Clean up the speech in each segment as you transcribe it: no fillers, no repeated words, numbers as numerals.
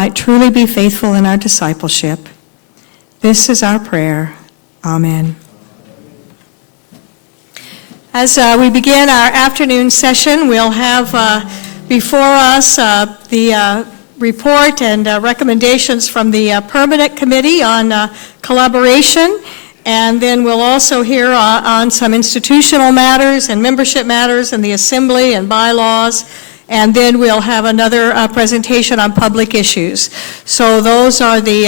might truly be faithful in our discipleship. This is our prayer. Amen. As we begin our afternoon session, we'll have before us the report and recommendations from the Permanent Committee on Collaboration, and then we'll also hear on some institutional matters and membership matters in the Assembly and bylaws, and then we'll have another presentation on public issues. So those are the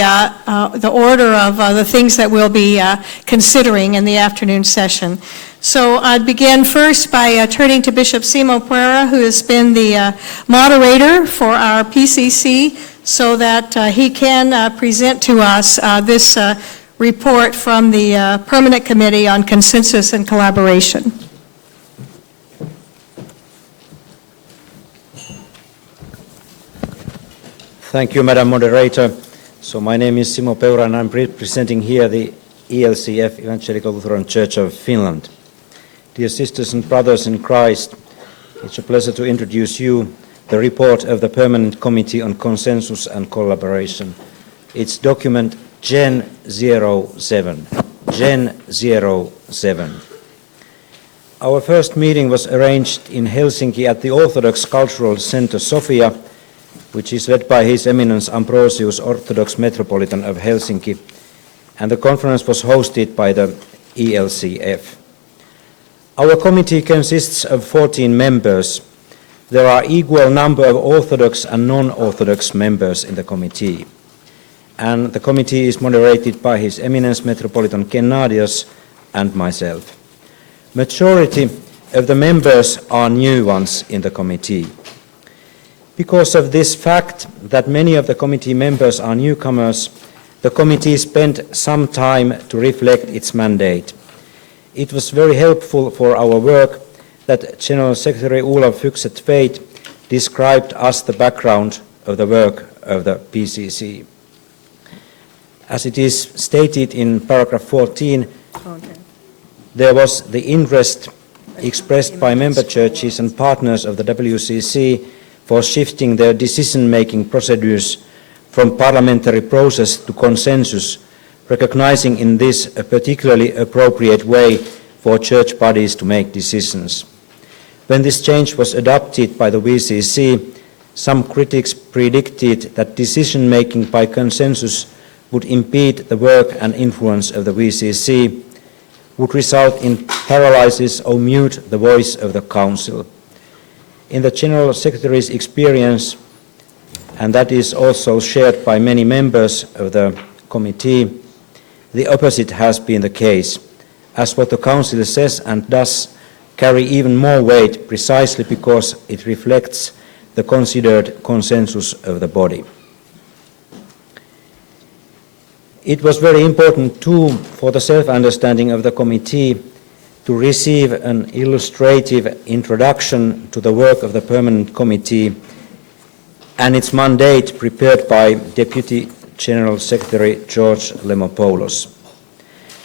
order of the things that we'll be considering in the afternoon session. So I'd begin first by turning to Bishop Simo Puera, who has been the moderator for our PCC, so that he can present to us this report from the Permanent Committee on Consensus and Collaboration. Thank you, Madam Moderator. So my name is Simo Peura, and I'm representing here the ELCF, Evangelical Lutheran Church of Finland. Dear sisters and brothers in Christ, it's a pleasure to introduce you the report of the Permanent Committee on Consensus and Collaboration. It's document Gen 07. Gen 07. Our first meeting was arranged in Helsinki at the Orthodox Cultural Center Sofia, which is led by His Eminence Ambrosius, Orthodox Metropolitan of Helsinki, and the conference was hosted by the ELCF. Our committee consists of 14 members. There are equal number of Orthodox and non-Orthodox members in the committee. And the committee is moderated by His Eminence Metropolitan Gennadios and myself. Majority of the members are new ones in the committee. Because of this fact that many of the committee members are newcomers, the committee spent some time to reflect its mandate. It was very helpful for our work that General Secretary Olaf Fykset-Tveit described us the background of the work of the PCC. As it is stated in paragraph 14, there was the interest expressed by member churches and partners of the WCC for shifting their decision-making procedures from parliamentary process to consensus, recognizing in this a particularly appropriate way for church bodies to make decisions. When this change was adopted by the WCC, some critics predicted that decision-making by consensus would impede the work and influence of the WCC, would result in paralysis or mute the voice of the Council. In the General Secretary's experience, and that is also shared by many members of the committee, the opposite has been the case, as what the Council says and does carry even more weight precisely because it reflects the considered consensus of the body. It was very important too for the self-understanding of the committee to receive an illustrative introduction to the work of the Permanent Committee and its mandate prepared by Deputy General Secretary George Lemopoulos.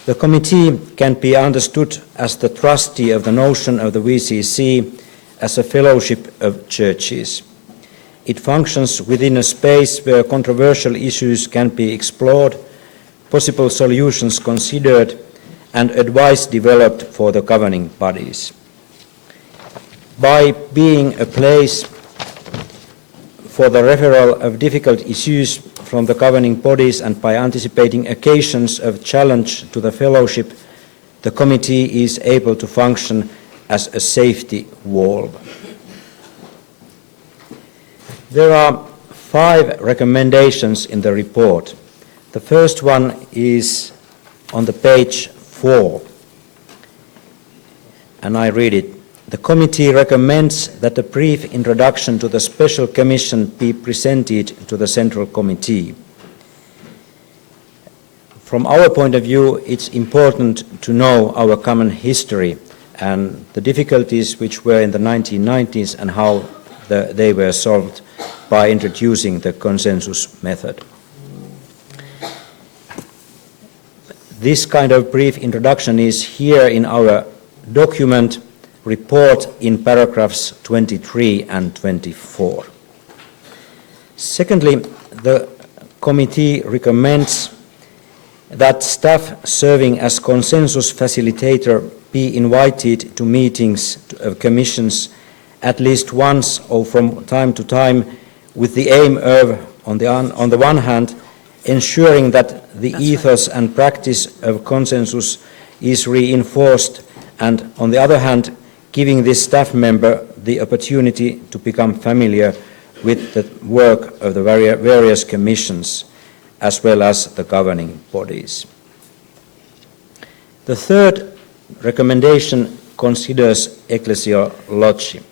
The committee can be understood as the trustee of the notion of the WCC as a fellowship of churches. It functions within a space where controversial issues can be explored, possible solutions considered, and advice developed for the governing bodies. By being a place for the referral of difficult issues from the governing bodies and by anticipating occasions of challenge to the fellowship, the committee is able to function as a safety valve. There are 5 recommendations in the report. The first one is on the page 4, and I read it. The committee recommends that a brief introduction to the Special Commission be presented to the Central Committee. From our point of view, it's important to know our common history and the difficulties which were in the 1990s and how they were solved by introducing the consensus method. This kind of brief introduction is here in our document report in paragraphs 23 and 24. Secondly, the committee recommends that staff serving as consensus facilitator be invited to meetings of commissions at least once or from time to time, with the aim of, on the one hand, ensuring that the ethos and practice of consensus is reinforced, and on the other hand, giving this staff member the opportunity to become familiar with the work of the various commissions, as well as the governing bodies. The third recommendation considers ecclesiology.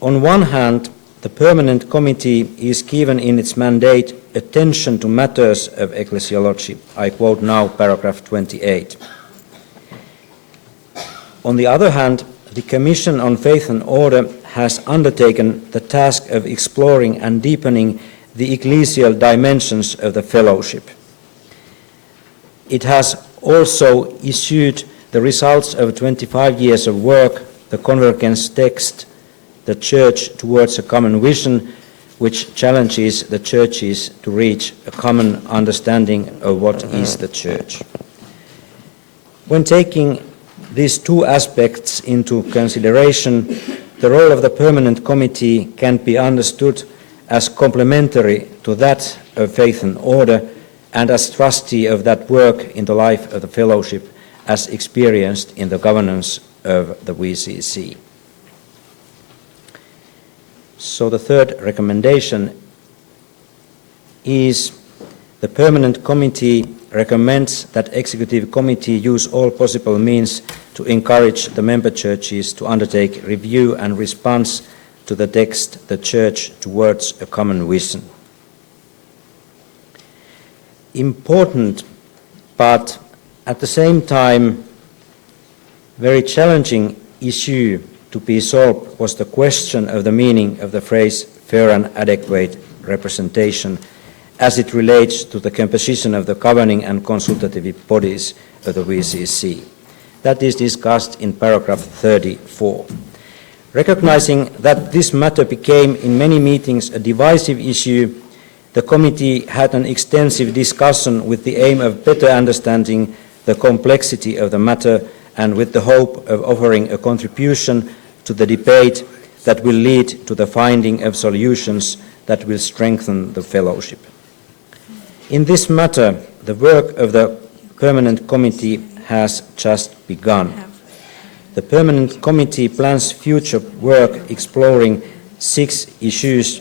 On one hand, the permanent committee is given in its mandate attention to matters of ecclesiology. I quote now paragraph 28. On the other hand, the Commission on Faith and Order has undertaken the task of exploring and deepening the ecclesial dimensions of the fellowship. It has also issued the results of 25 years of work, the convergence text, the Church towards a common vision, which challenges the churches to reach a common understanding of what is the Church. When taking these two aspects into consideration, the role of the permanent committee can be understood as complementary to that of Faith and Order, and as trustee of that work in the life of the fellowship as experienced in the governance of the VCC. So the third recommendation is the permanent committee recommends that executive committee use all possible means to encourage the member churches to undertake review and response to the text, the Church towards a common vision. Important, but at the same time very challenging issue to be solved was the question of the meaning of the phrase fair and adequate representation as it relates to the composition of the governing and consultative bodies of the VCC. That is discussed in paragraph 34. Recognizing that this matter became in many meetings a divisive issue, the committee had an extensive discussion with the aim of better understanding the complexity of the matter and with the hope of offering a contribution to the debate that will lead to the finding of solutions that will strengthen the fellowship. In this matter, the work of the permanent committee has just begun. The permanent committee plans future work exploring 6 issues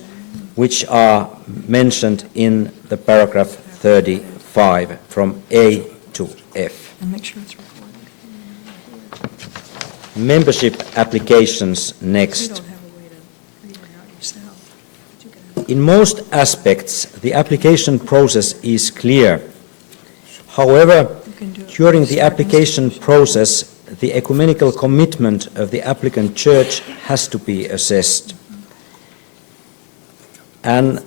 which are mentioned in the paragraph 35 from A to F. And make sure it's recorded. Membership applications next. You don't have a way to read it out yourself. But you can have In most aspects, the application process is clear. However, You can do it during for the application process, the ecumenical commitment of the applicant church has to be assessed. And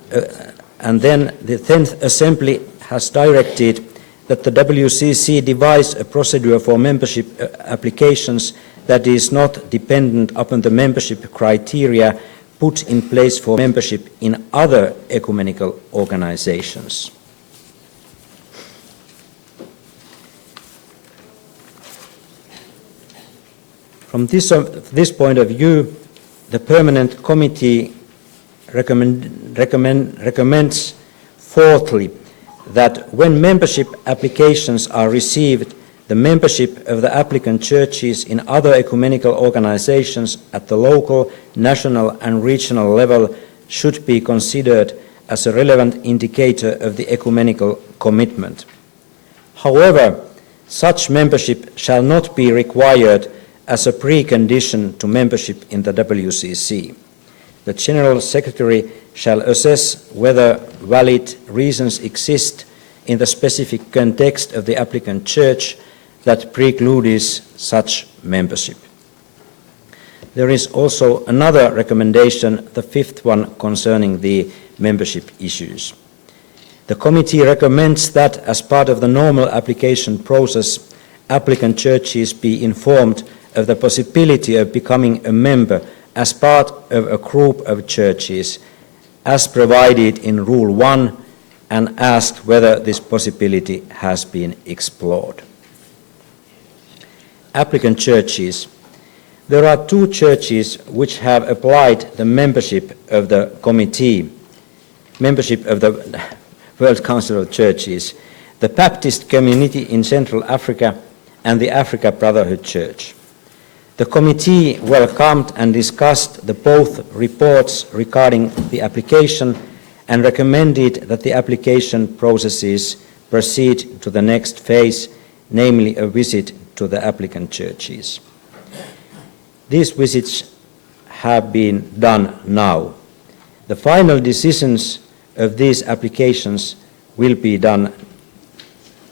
then the 10th Assembly has directed that the WCC devise a procedure for membership applications that is not dependent upon the membership criteria put in place for membership in other ecumenical organizations. From this point of view, the permanent committee recommends fourthly that when membership applications are received, the membership of the applicant churches in other ecumenical organizations at the local, national and regional level should be considered as a relevant indicator of the ecumenical commitment. However, such membership shall not be required as a precondition to membership in the WCC. The General Secretary shall assess whether valid reasons exist in the specific context of the applicant church that precludes such membership. There is also another recommendation, the 5th one, concerning the membership issues. The committee recommends that as part of the normal application process, applicant churches be informed of the possibility of becoming a member as part of a group of churches as provided in Rule 1 and asked whether this possibility has been explored. Applicant churches. There are 2 churches which have applied the membership of the committee, membership of the World Council of Churches, the Baptist Community in Central Africa and the Africa Brotherhood Church. The committee welcomed and discussed the both reports regarding the application and recommended that the application processes proceed to the next phase, namely a visit to the applicant churches. These visits have been done now. The final decisions of these applications will be done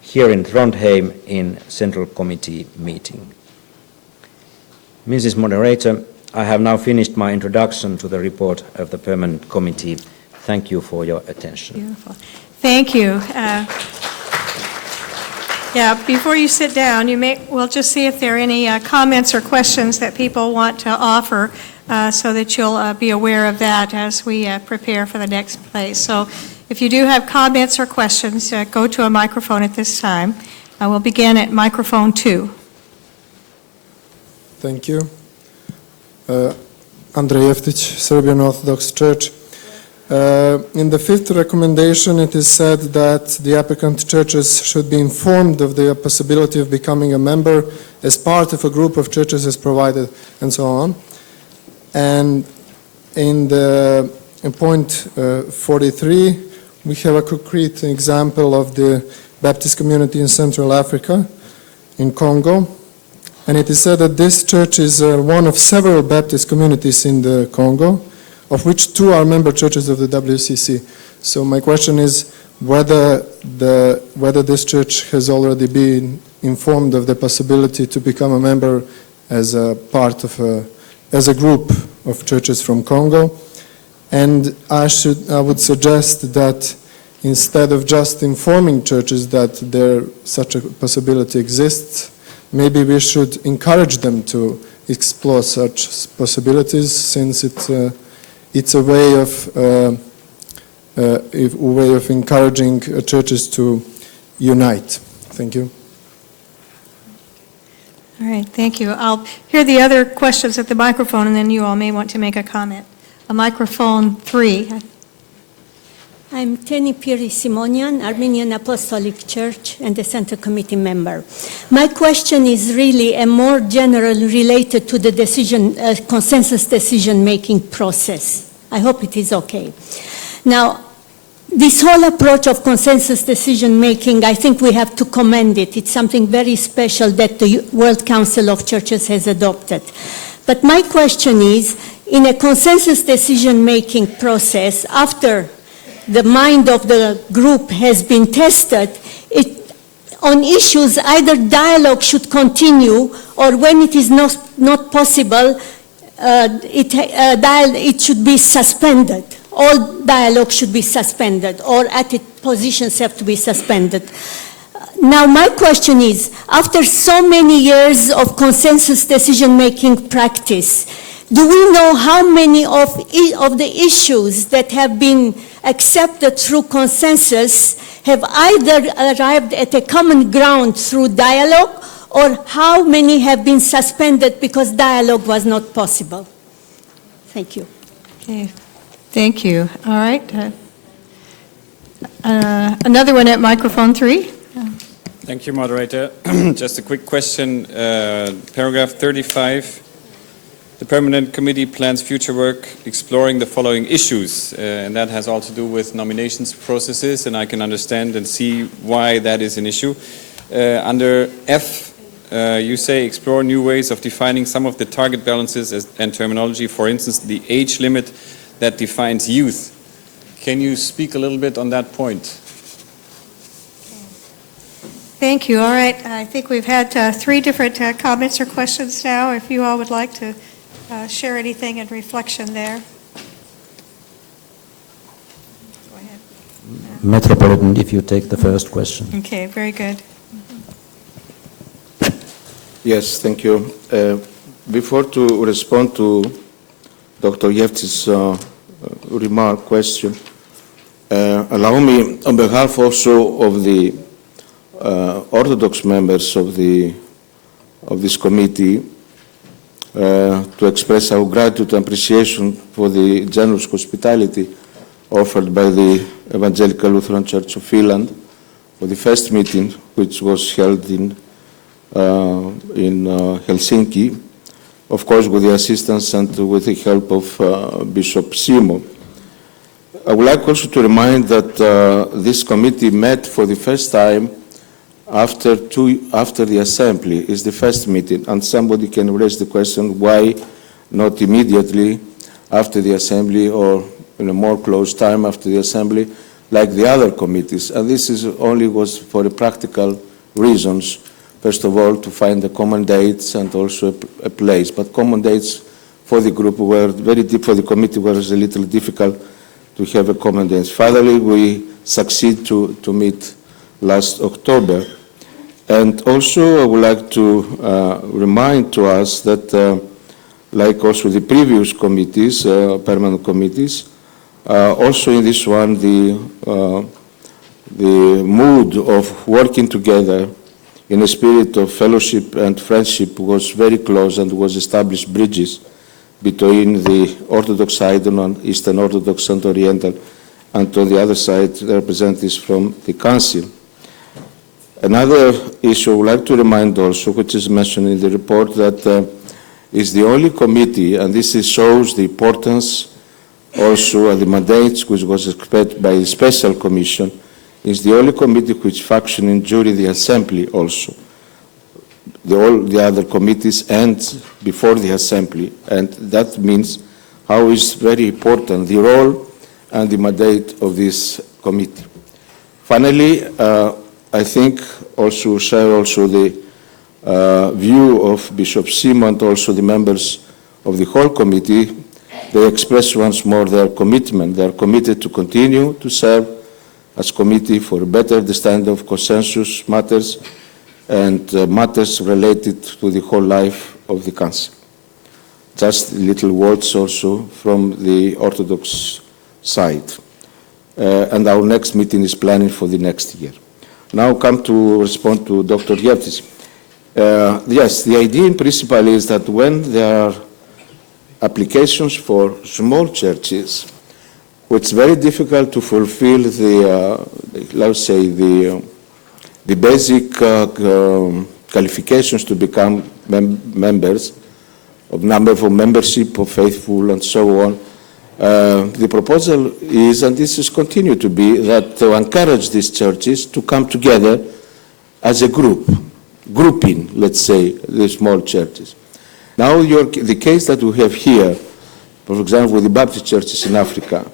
here in Trondheim in Central Committee meeting. Mrs. Moderator, I have now finished my introduction to the report of the Permanent Committee. Thank you for your attention. Beautiful. Thank you. Before you sit down, we'll just see if there are any comments or questions that people want to offer so that you'll be aware of that as we prepare for the next place. So if you do have comments or questions, go to a microphone at this time. We'll begin at microphone 2. Thank you. Andrej Jeftić, Serbian Orthodox Church. In the 5th recommendation, it is said that the applicant churches should be informed of the possibility of becoming a member as part of a group of churches as provided, and so on. And in point 43, we have a concrete example of the Baptist community in Central Africa, in Congo. And it is said that this church is one of several Baptist communities in the Congo, of which 2 are member churches of the WCC. So my question is whether this church has already been informed of the possibility to become a member as a part of as a group of churches from Congo. And I would suggest that instead of just informing churches that such a possibility exists, maybe we should encourage them to explore such possibilities, since it's a way of encouraging churches to unite. Thank you. All right, thank you. I'll hear the other questions at the microphone, and then you all may want to make a comment. A microphone 3. I'm Teni Piri Simonian, Armenian Apostolic Church and the Center Committee member. My question is really a more general related to the consensus decision-making process. I hope it is okay. Now, this whole approach of consensus decision-making, I think we have to commend it. It's something very special that the World Council of Churches has adopted. But my question is, in a consensus decision-making process, after the mind of the group has been tested, on issues either dialogue should continue, or when it is not possible, it should be suspended. All dialogue should be suspended, or positions have to be suspended. Now my question is, after so many years of consensus decision-making practice, do we know how many of the issues that have been accepted through consensus have either arrived at a common ground through dialogue, or how many have been suspended because dialogue was not possible? Thank you. Okay, thank you. All right. Another one at microphone 3. Thank you, moderator. Just a quick question. Paragraph 35. The Permanent Committee plans future work exploring the following issues, and that has all to do with nominations processes, and I can understand and see why that is an issue. Under F, you say explore new ways of defining some of the target balances and terminology, for instance, the age limit that defines youth. Can you speak a little bit on that point? Thank you. All right. I think we've had 3 different comments or questions now. If you all would like to share anything in reflection there. Go ahead. Metropolitan, if you take the first question. Okay, very good. Yes, thank you. Before to respond to Dr. Jeftić's remark, question. Allow me, on behalf also of the Orthodox members of this committee, to express our gratitude and appreciation for the generous hospitality offered by the Evangelical Lutheran Church of Finland for the first meeting, which was held in Helsinki, of course with the assistance and with the help of Bishop Simo. I would like also to remind that this committee met for the first time after the assembly. Is the first meeting, and somebody can raise the question why not immediately after the assembly or in a more close time after the assembly like the other committees. And this is only was for the practical reasons. First of all, to find the common dates and also a place. But common dates for the group were very deep, for the committee was a little difficult to have a common date. Finally, we succeed to meet last October. And also, I would like to remind to us that, like also the previous committees, permanent committees, also in this one, the mood of working together in a spirit of fellowship and friendship was very close, and was established bridges between the Orthodox side and Eastern Orthodox and Oriental, and on the other side, the representatives from the Council. Another issue I would like to remind also, which is mentioned in the report, that is the only committee, and this shows the importance also of the mandates which was expected by a special commission, is the only committee which functioning during the assembly also. All the other committees end before the assembly, and that means how is very important the role and the mandate of this committee. Finally, I think also share also the view of Bishop Simo and also the members of the whole committee. They express once more their commitment. They are committed to continue to serve as committee for a better understanding of consensus matters and matters related to the whole life of the Council. Just little words also from the Orthodox side. And our next meeting is planning for the next year. Now come to respond to Dr. Yevtis. Yes, the idea in principle is that when there are applications for small churches, it's very difficult to fulfill the, let's say, the basic qualifications to become members, of number of membership, of faithful, and so on. The proposal is, and this is continued to be, that to encourage these churches to come together as a group, grouping, let's say, the small churches. Now, the case that we have here, for example, with the Baptist churches in Africa,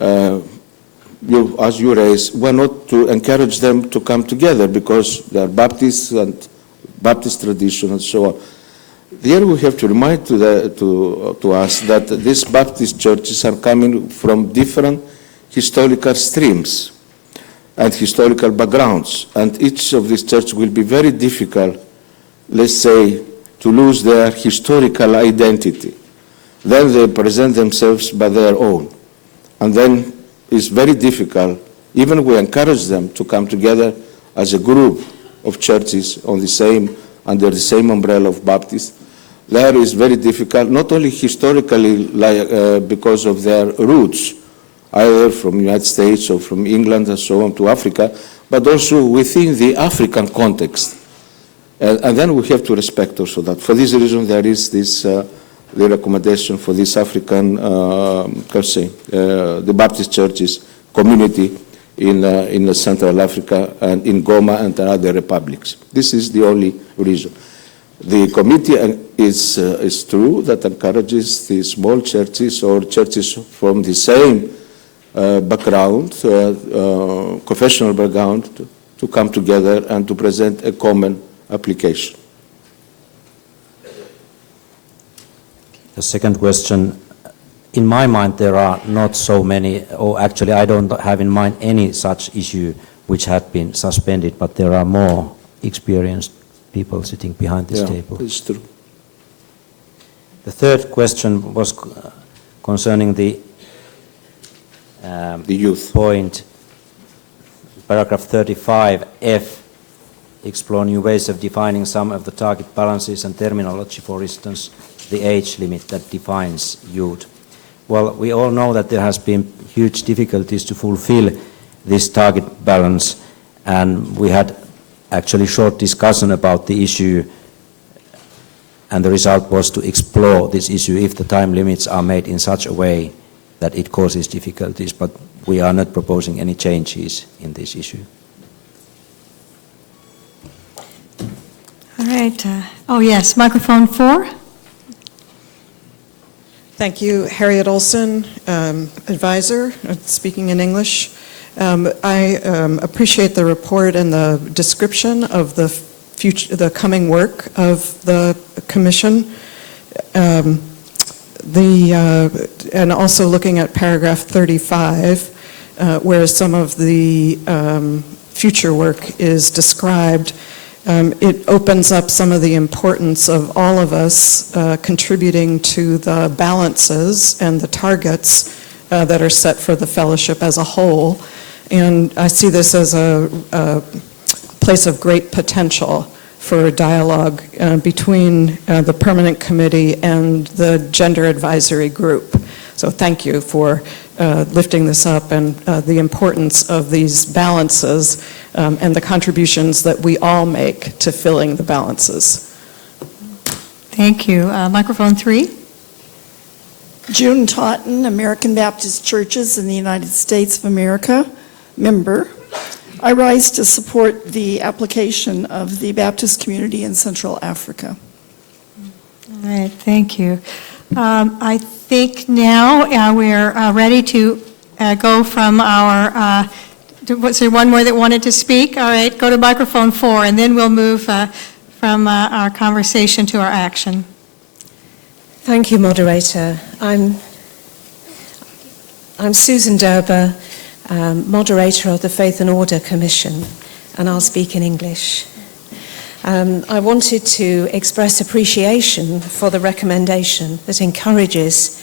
as you raise, why not to encourage them to come together because they are Baptists and Baptist tradition and so on. Here we have to remind to us that these Baptist churches are coming from different historical streams and historical backgrounds, and each of these churches will be very difficult, let's say, to lose their historical identity. Then they present themselves by their own, and then it's very difficult. Even we encourage them to come together as a group of churches on the same, under the same umbrella of Baptists. There is very difficult, not only historically because of their roots, either from the United States or from England and so on to Africa, but also within the African context. And then we have to respect also that. For this reason, there is this the recommendation for this African, the Baptist churches community in Central Africa and in Goma and other republics. This is the only reason. The committee is true that encourages the small churches or churches from the same background, confessional background, to come together and to present a common application. The second question, in my mind there are not so many, or actually I don't have in mind any such issue which had been suspended, but there are more experienced people sitting behind this table. It's true. The third question was concerning the the youth. point, paragraph 35F, explore new ways of defining some of the target balances and terminology, for instance, the age limit that defines youth. Well, we all know that there has been huge difficulties to fulfill this target balance, and we had actually short discussion about the issue, and the result was to explore this issue if the time limits are made in such a way that it causes difficulties, but we are not proposing any changes in this issue. All right. Oh, yes, microphone 4. Thank you, Harriet Olson, advisor, speaking in English. I appreciate the report and the description of the coming work of the commission. And also looking at paragraph 35, where some of the future work is described. It opens up some of the importance of all of us contributing to the balances and the targets that are set for the fellowship as a whole. And I see this as a place of great potential for dialogue between the permanent committee and the gender advisory group. So thank you for lifting this up and the importance of these balances and the contributions that we all make to filling the balances. Thank you. Microphone 3. June Totten, American Baptist Churches in the United States of America, member. I rise to support the application of the Baptist community in Central Africa. All right, thank you. I think now we're ready to go from our, was there one more that wanted to speak? All right, go to microphone 4, and then we'll move from our conversation to our action. Thank you, moderator. I'm Susan Derber, moderator of the Faith and Order Commission, and I'll speak in English. I wanted to express appreciation for the recommendation that encourages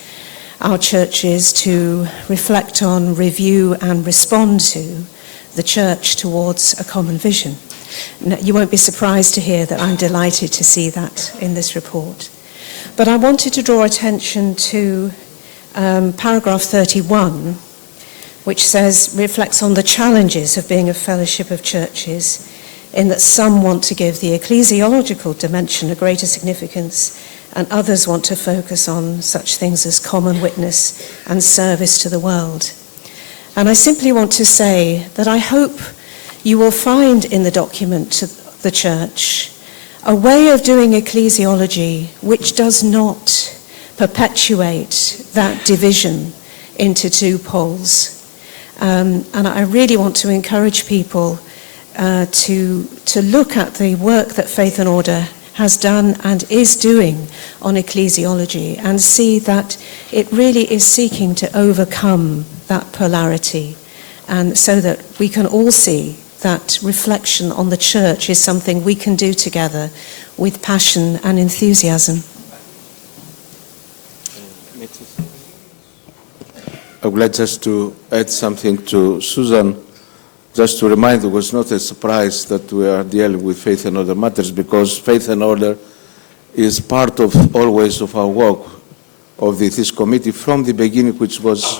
our churches to reflect on, review, and respond to the church towards a common vision. You won't be surprised to hear that I'm delighted to see that in this report. But I wanted to draw attention to paragraph 31, which reflects on the challenges of being a fellowship of churches, in that some want to give the ecclesiological dimension a greater significance, and others want to focus on such things as common witness and service to the world. And I simply want to say that I hope you will find in the document to the church a way of doing ecclesiology which does not perpetuate that division into two poles. And I really want to encourage people to look at the work that Faith and Order has done and is doing on ecclesiology and see that it really is seeking to overcome that polarity, and so that we can all see that reflection on the church is something we can do together with passion and enthusiasm. I would like just to add something to Susan, just to remind you, it was not a surprise that we are dealing with faith and order matters, because faith and order is part of always of our work of this committee from the beginning, which was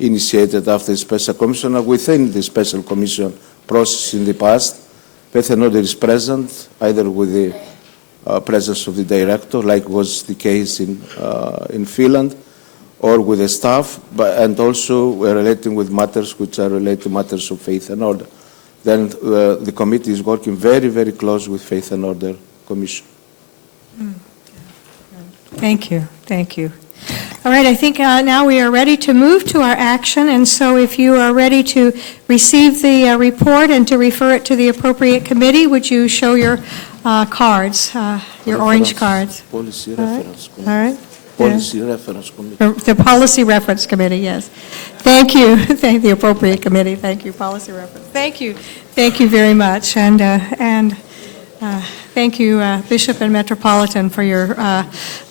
initiated after the special commission and within the special commission process in the past. Faith and order is present either with the presence of the director, like was the case in Finland, or with the staff, and also we're relating with matters which are related to matters of faith and order. Then the committee is working very, very close with Faith and Order Commission. Thank you, thank you. All right, I think now we are ready to move to our action, and so if you are ready to receive the report and to refer it to the appropriate committee, would you show your cards, your orange cards? Policy All right. Reference Committee. All right. Policy Reference Committee. The Policy Reference Committee, yes. Thank you. Thank the appropriate committee. Thank you, Policy Reference. Thank you. Thank you very much. And thank you, Bishop and Metropolitan, for your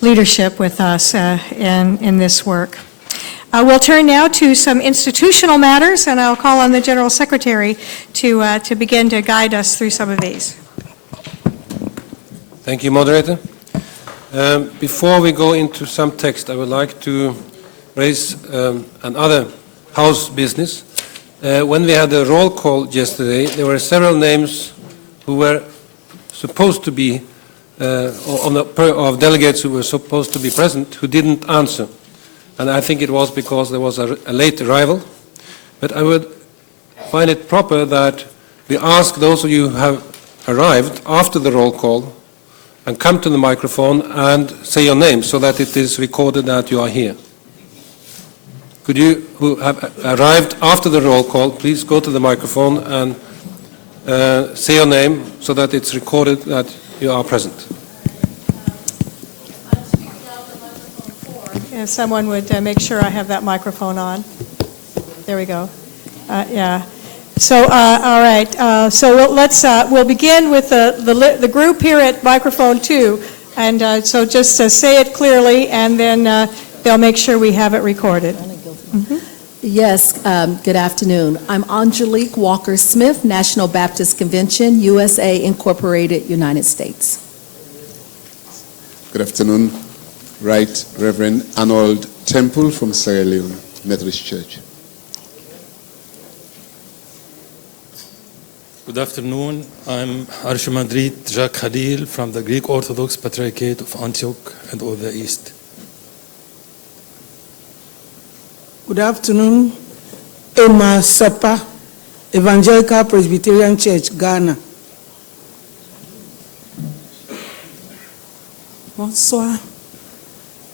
leadership with us in this work. We'll turn now to some institutional matters, and I'll call on the General Secretary to begin to guide us through some of these. Thank you, Moderator. Before we go into some text, I would like to raise another House business. When we had a roll call yesterday, there were several names who were supposed to be, of delegates who were supposed to be present, who didn't answer. And I think it was because there was a late arrival. But I would find it proper that we ask those of you who have arrived after the roll call and come to the microphone and say your name so that it is recorded that you are here. Could you, who have arrived after the roll call, please go to the microphone and say your name so that it's recorded that you are present. If someone would make sure I have that microphone on. There we go. Yeah. So, all right. So we'll begin with the group here at microphone 2, and so just say it clearly, and then they'll make sure we have it recorded. Mm-hmm. Yes, good afternoon. I'm Angelique Walker-Smith, National Baptist Convention, USA Incorporated, United States. Good afternoon. Right Reverend Arnold Temple from Sierra Leone Methodist Church. Good afternoon. I'm Archimandrite Jacques Khalil from the Greek Orthodox Patriarchate of Antioch and all the East. Good afternoon. Emma Sapa, Evangelical Presbyterian Church, Ghana. Bonsoir.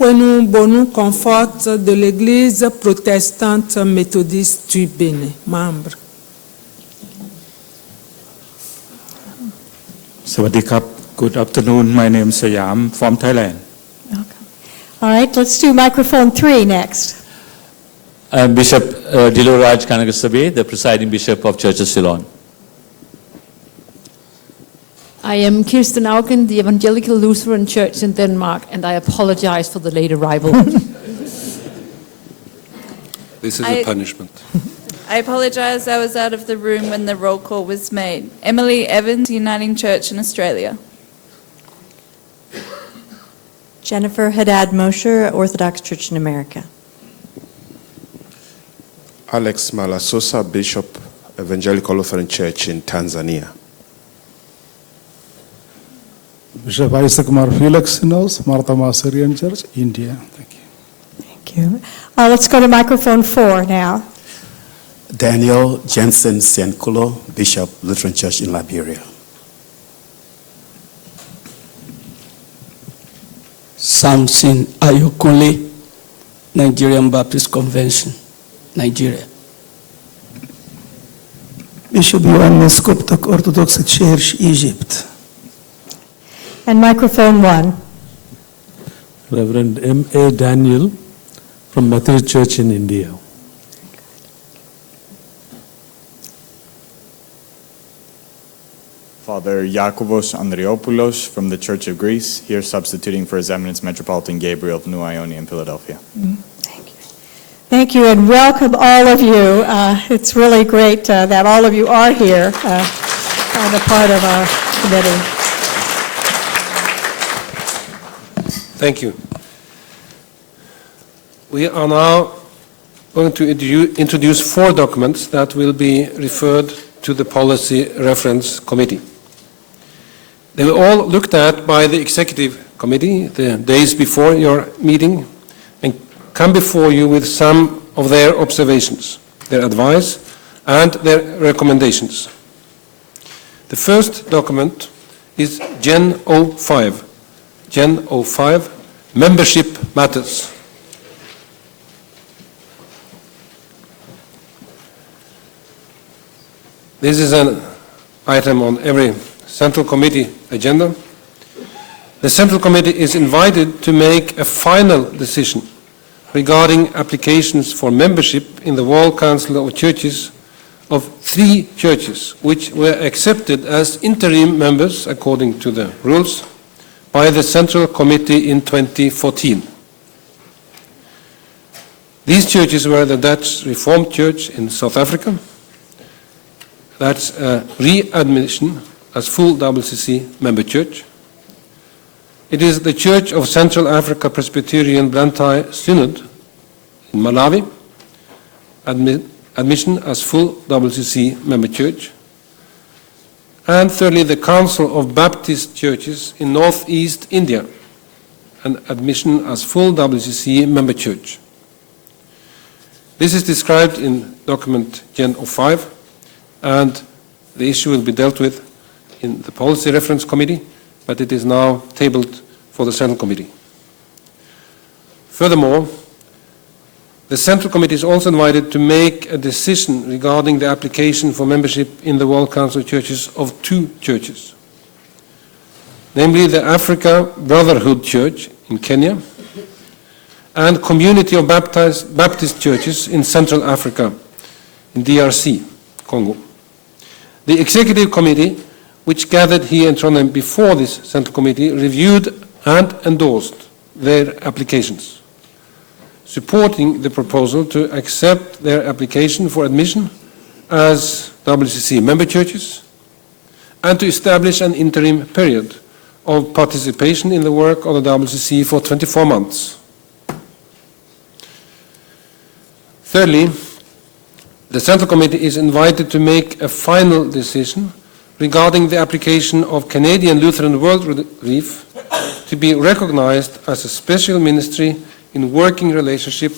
Nous bonus confort de l'Église protestante méthodiste du Bénin, membre. Sawadee. Good afternoon. My name is Sayam from Thailand. Okay. All right, let's do microphone 3 next. I'm Bishop Diloraj Kanagasabe, the presiding bishop of Church of Ceylon. I am Kirsten Auken, the Evangelical Lutheran Church in Denmark, and I apologize for the late arrival. This is a punishment. I apologize, I was out of the room when the roll call was made. Emily Evans, Uniting Church in Australia. Jennifer Haddad Mosher, Orthodox Church in America. Alex Malasosa, Bishop, Evangelical Lutheran Church in Tanzania. Bishop Isaac Mar Felix knows, Martha Syrian Church, India. Thank you. Thank you. Let's go to microphone 4 now. Daniel Jensen Siankulo, Bishop, Lutheran Church in Liberia. Samson Ayokunle, Nigerian Baptist Convention, Nigeria. Bishop Ioannis Coptic Orthodox Church, Egypt. And microphone 1. Reverend M.A. Daniel from Methodist Church in India. Father Iakovos Andriopoulos from the Church of Greece, here substituting for His Eminence Metropolitan Gabriel of New Ione in Philadelphia. Thank you. Thank you, and welcome all of you. It's really great that all of you are here on a part of our committee. Thank you. We are now going to introduce 4 documents that will be referred to the Policy Reference Committee. They were all looked at by the Executive Committee the days before your meeting and come before you with some of their observations, their advice, and their recommendations. The first document is Gen 05. Gen 05, Membership Matters. This is an item on every Central Committee agenda. The Central Committee is invited to make a final decision regarding applications for membership in the World Council of Churches of 3 churches, which were accepted as interim members according to the rules by the Central Committee in 2014. These churches were the Dutch Reformed Church in South Africa. That's a readmission as full WCC member church. It is the Church of Central Africa Presbyterian Blantyre Synod in Malawi, admission as full WCC member church. And thirdly, the Council of Baptist Churches in Northeast India, and admission as full WCC member church. This is described in document Gen 05, and the issue will be dealt with in the Policy Reference Committee, but it is now tabled for the Central Committee. Furthermore, the Central Committee is also invited to make a decision regarding the application for membership in the World Council of Churches of 2 churches, namely the Africa Brotherhood Church in Kenya and Community of Baptist Churches in Central Africa, in DRC, Congo. The Executive Committee, which gathered here in Trondheim before this Central Committee, reviewed and endorsed their applications, supporting the proposal to accept their application for admission as WCC member churches and to establish an interim period of participation in the work of the WCC for 24 months. Thirdly, the Central Committee is invited to make a final decision regarding the application of Canadian Lutheran World Relief to be recognized as a special ministry in working relationship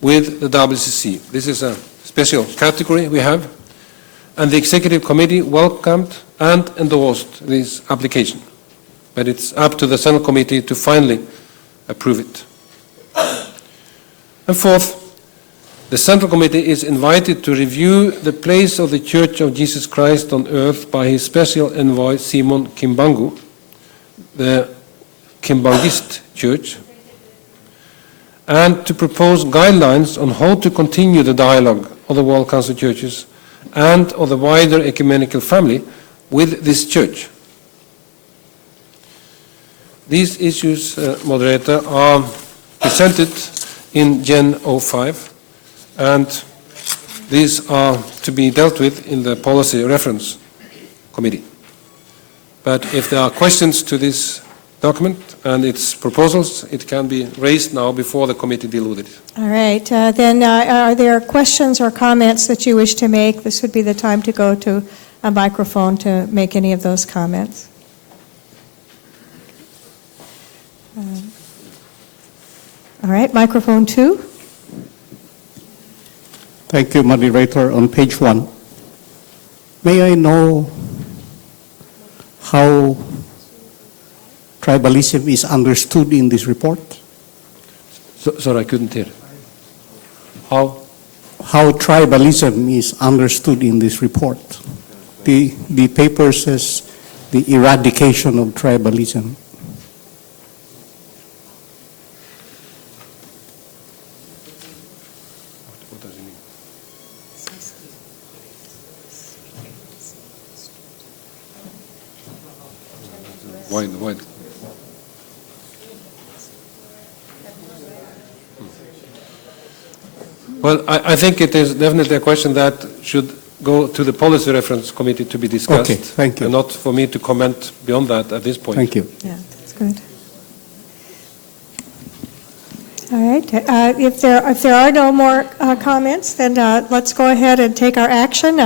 with the WCC. This is a special category we have, and the Executive Committee welcomed and endorsed this application. But it's up to the Central Committee to finally approve it. And fourth, the Central Committee is invited to review the place of the Church of Jesus Christ on earth by his special envoy Simon Kimbangu, the Kimbangist Church, and to propose guidelines on how to continue the dialogue of the World Council of Churches and of the wider ecumenical family with this church. These issues, Moderator, are presented in Gen 05, and these are to be dealt with in the Policy Reference Committee. But if there are questions to this document and its proposals, it can be raised now before the committee deal with it. All right. Then are there questions or comments that you wish to make? This would be the time to go to a microphone to make any of those comments. All right, microphone 2. Thank you, Moderator. On page 1, may I know how tribalism is understood in this report? Sorry, I couldn't hear. How tribalism is understood in this report? The paper says the eradication of tribalism. Why? Well, I think it is definitely a question that should go to the Policy Reference Committee to be discussed. Okay, thank you. And not for me to comment beyond that at this point. Thank you. Yeah, that's good. All right. If there are no more comments, then let's go ahead and take our action.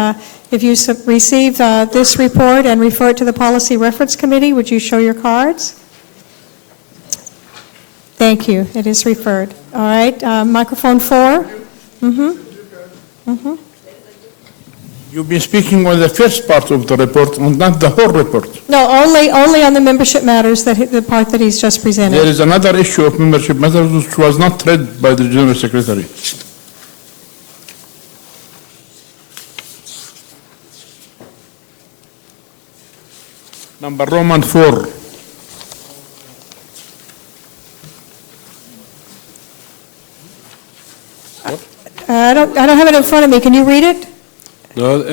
If you receive this report and refer it to the Policy Reference Committee, would you show your cards? Thank you. It is referred. All right. Microphone 4. You've been speaking on the first part of the report, and not the whole report. No, only on the membership matters, the part that he's just presented. There is another issue of membership matters which was not read by the General Secretary. Number Roman 4. I don't have it in front of me. Can you read it? No,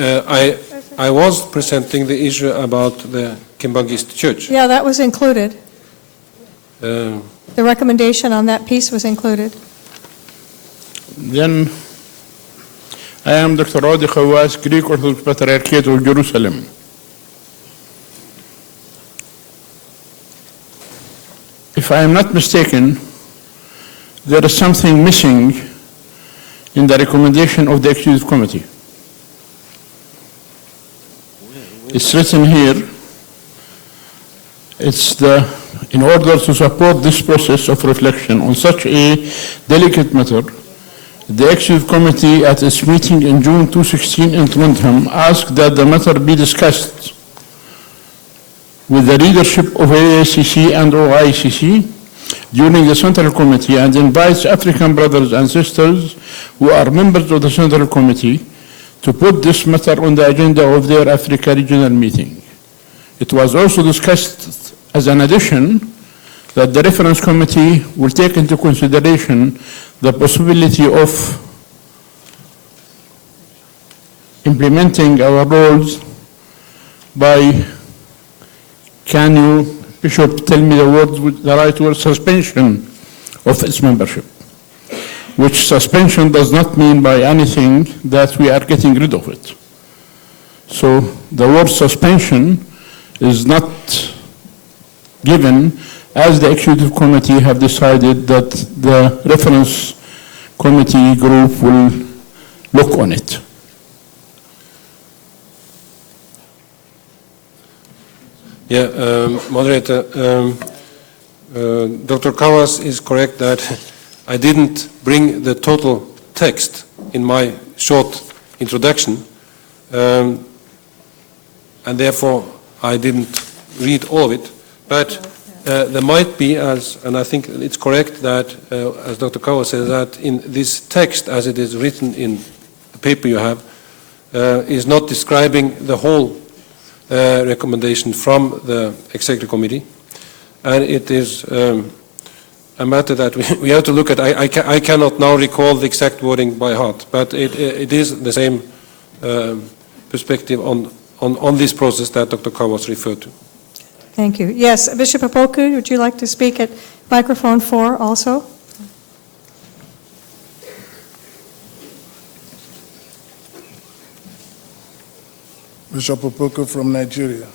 I was presenting the issue about the Kimbangist Church. Yeah, that was included. The recommendation on that piece was included. Then I am Dr. Rodi Khawas, Greek Orthodox Patriarchate of Jerusalem. If I am not mistaken, there is something missing in the recommendation of the Executive Committee. It's written here, in order to support this process of reflection on such a delicate matter, the Executive Committee at its meeting in June 2016 in Trondheim asked that the matter be discussed with the leadership of AACC and OICC during the Central Committee and invites African brothers and sisters who are members of the Central Committee to put this matter on the agenda of their Africa Regional Meeting. It was also discussed as an addition that the Reference Committee will take into consideration the possibility of implementing our roles by, can you, Bishop, tell me the right word, suspension of its membership, which suspension does not mean by anything that we are getting rid of it. So the word suspension is not given, as the Executive Committee have decided that the Reference Committee group will look on it. Yeah, Moderator, Dr. Kawas is correct that I didn't bring the total text in my short introduction, and therefore I didn't read all of it, but there might be, and I think it's correct that, as Dr. Kawas says, that in this text, as it is written in the paper you have, is not describing the whole recommendation from the Executive Committee, and it is a matter that we have to look at. I cannot now recall the exact wording by heart, but it is the same perspective on this process that Dr. Kawas referred to. Thank you. Yes, Bishop Apoku, would you like to speak at microphone 4 also? Bishop Opoku from Nigeria.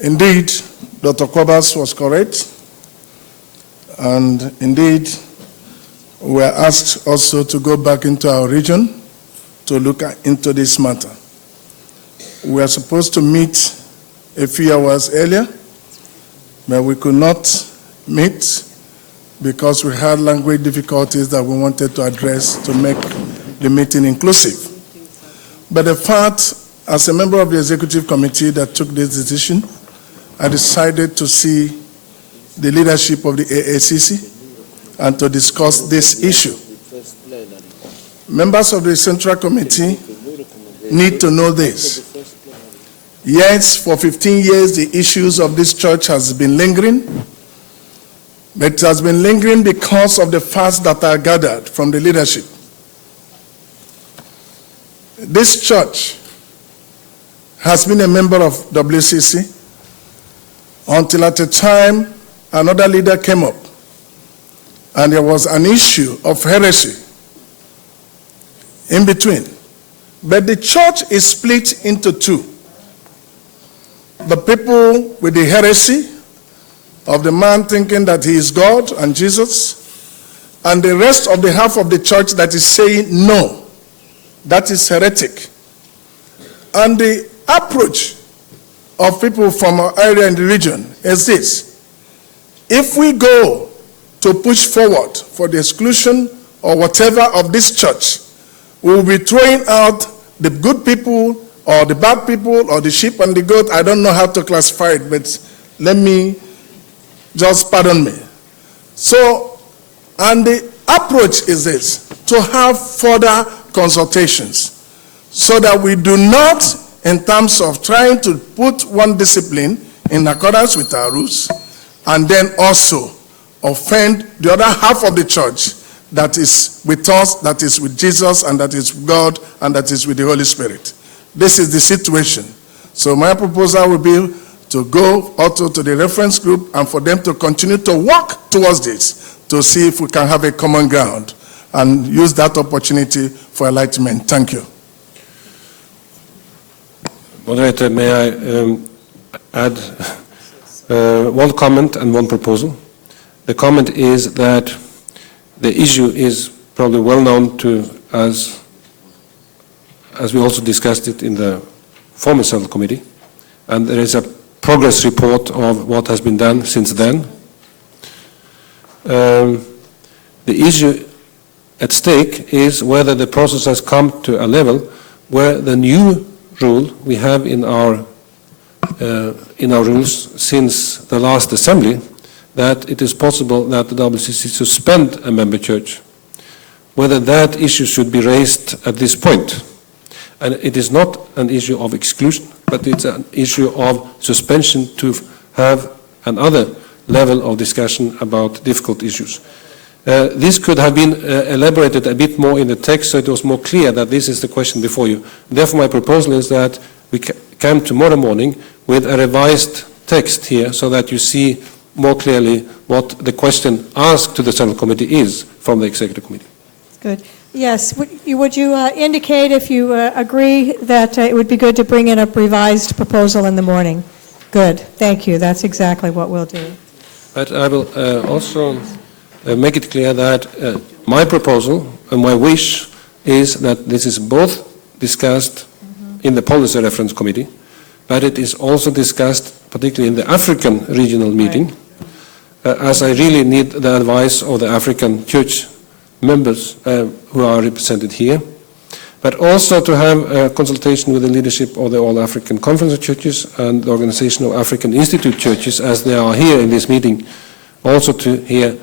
Indeed, Dr. Kwabas was correct, and indeed, we were asked also to go back into our region to look into this matter. We were supposed to meet a few hours earlier, but we could not meet because we had language difficulties that we wanted to address to make the meeting inclusive. But the fact, as a member of the Executive Committee that took this decision, I decided to see the leadership of the AACC and to discuss this issue. Members of the Central Committee need to know this. Yes, for 15 years, the issues of this church has been lingering, but it has been lingering because of the facts that are gathered from the leadership. This church has been a member of WCC until at a time another leader came up and there was an issue of heresy in between. But the church is split into two. The people with the heresy of the man thinking that he is God and Jesus, and the rest of the half of the church that is saying no, that is heretic. And the approach of people from our area in the region is this: if we go to push forward for the exclusion or whatever of this church, we will be throwing out the good people or the bad people or the sheep and the goat. I don't know how to classify it, but let me just pardon me. So, and the approach is this: to have further consultations so that we do not, in terms of trying to put one discipline in accordance with our rules, and then also offend the other half of the church that is with us, that is with Jesus, and that is with God, and that is with the Holy Spirit. This is the situation. So my proposal would be to go also to the reference group and for them to continue to work towards this to see if we can have a common ground. and use that opportunity for enlightenment. Thank you. Moderator, may I add one comment and one proposal? The comment is that the issue is probably well known to us, as we also discussed it in the former Central Committee, and there is a progress report of what has been done since then. The issue at stake is whether the process has come to a level where the new rule we have in our rules since the last assembly, that it is possible that the WCC suspend a member church, whether that issue should be raised at this point. And it is not an issue of exclusion, but it's an issue of suspension to have another level of discussion about difficult issues. This could have been elaborated a bit more in the text so it was more clear that this is the question before you. Therefore, my proposal is that we come tomorrow morning with a revised text here so that you see more clearly what the question asked to the Central Committee is from the Executive Committee. Good. Yes. Would you indicate if you agree that it would be good to bring in a revised proposal in the morning? Good. Thank you. That's exactly what we'll do. But I will also make it clear that my proposal and my wish is that this is both discussed in the Policy Reference Committee, but it is also discussed particularly in the African regional meeting, as I really need the advice of the African church members who are represented here, but also to have a consultation with the leadership of the All-African Conference of Churches and the Organization of African Institute Churches, as they are here in this meeting, also to hear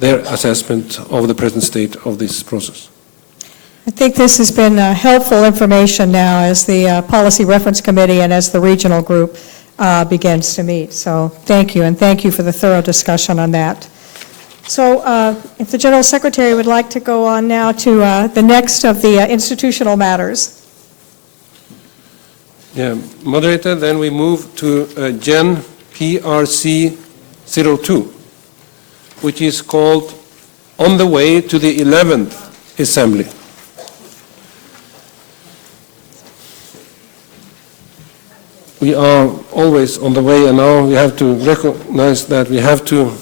their assessment of the present state of this process. I think this has been helpful information now as the Policy Reference Committee and as the regional group begins to meet. So thank you, and thank you for the thorough discussion on that. So if the General Secretary would like to go on now to the next of the institutional matters. Yeah, Moderator, then we move to Gen PRC 02, which is called On the Way to the 11th Assembly. We are always on the way, and now we have to recognize that we have to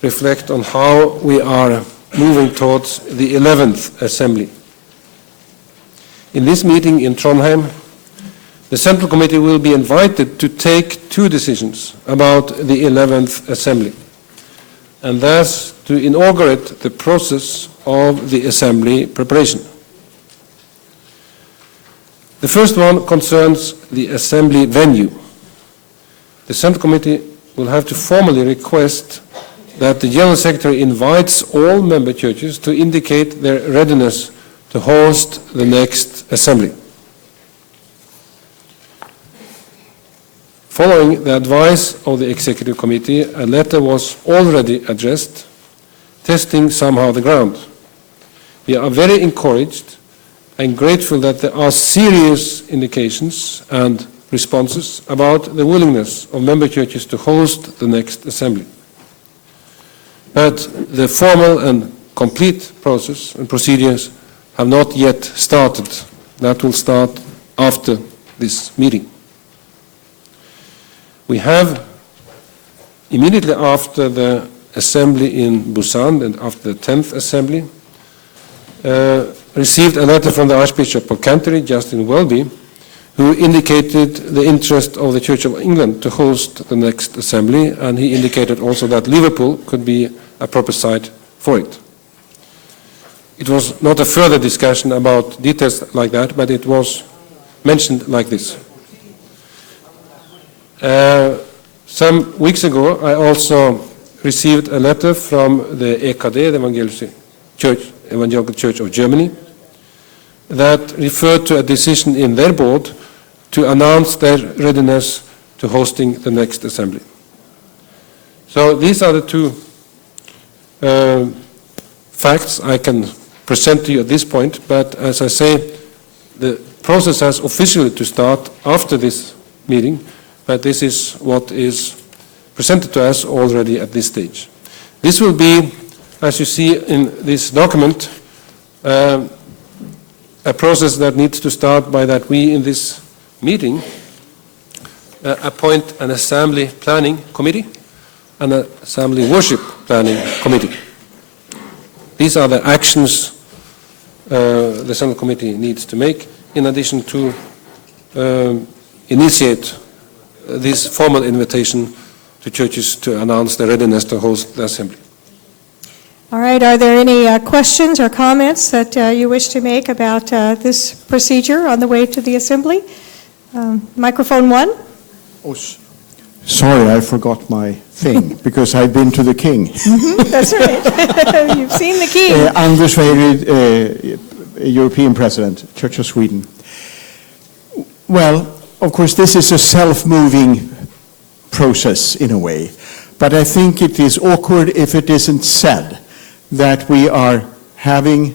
reflect on how we are moving towards the 11th Assembly. In this meeting in Trondheim, the Central Committee will be invited to take two decisions about the 11th Assembly, and thus to inaugurate the process of the Assembly preparation. The first one concerns the Assembly venue. The Central Committee will have to formally request that the General Secretary invites all member churches to indicate their readiness to host the next Assembly. Following the advice of the Executive Committee, a letter was already addressed, testing somehow the ground. We are very encouraged and grateful that there are serious indications and responses about the willingness of member churches to host the next Assembly. But the formal and complete process and procedures have not yet started. That will start after this meeting. We have, immediately after the Assembly in Busan and after the 10th Assembly, received a letter from the Archbishop of Canterbury, Justin Welby, who indicated the interest of the Church of England to host the next Assembly, and he indicated also that Liverpool could be a proper site for it. It was not a further discussion about details like that, but it was mentioned like this. Some weeks ago, I also received a letter from the EKD, the Evangelical Church of Germany, that referred to a decision in their board to announce their readiness to hosting the next Assembly. So these are the two facts I can present to you at this point, but as I say, the process has officially to start after this meeting, but this is what is presented to us already at this stage. This will be as you see in this document, a process that needs to start by that we in this meeting appoint an assembly planning committee and an assembly worship planning committee. These are the actions the Central Committee needs to make in addition to initiate this formal invitation to churches to announce their readiness to host the assembly. All right, are there any questions or comments that you wish to make about this procedure on the way to the assembly? Microphone 1. Oh, sorry, I forgot my thing, because I've been to the king. That's right. You've seen the king. Anders Weijrid, European President, Church of Sweden. Well, of course, this is a self-moving process in a way, but I think it is awkward if it isn't said that we are having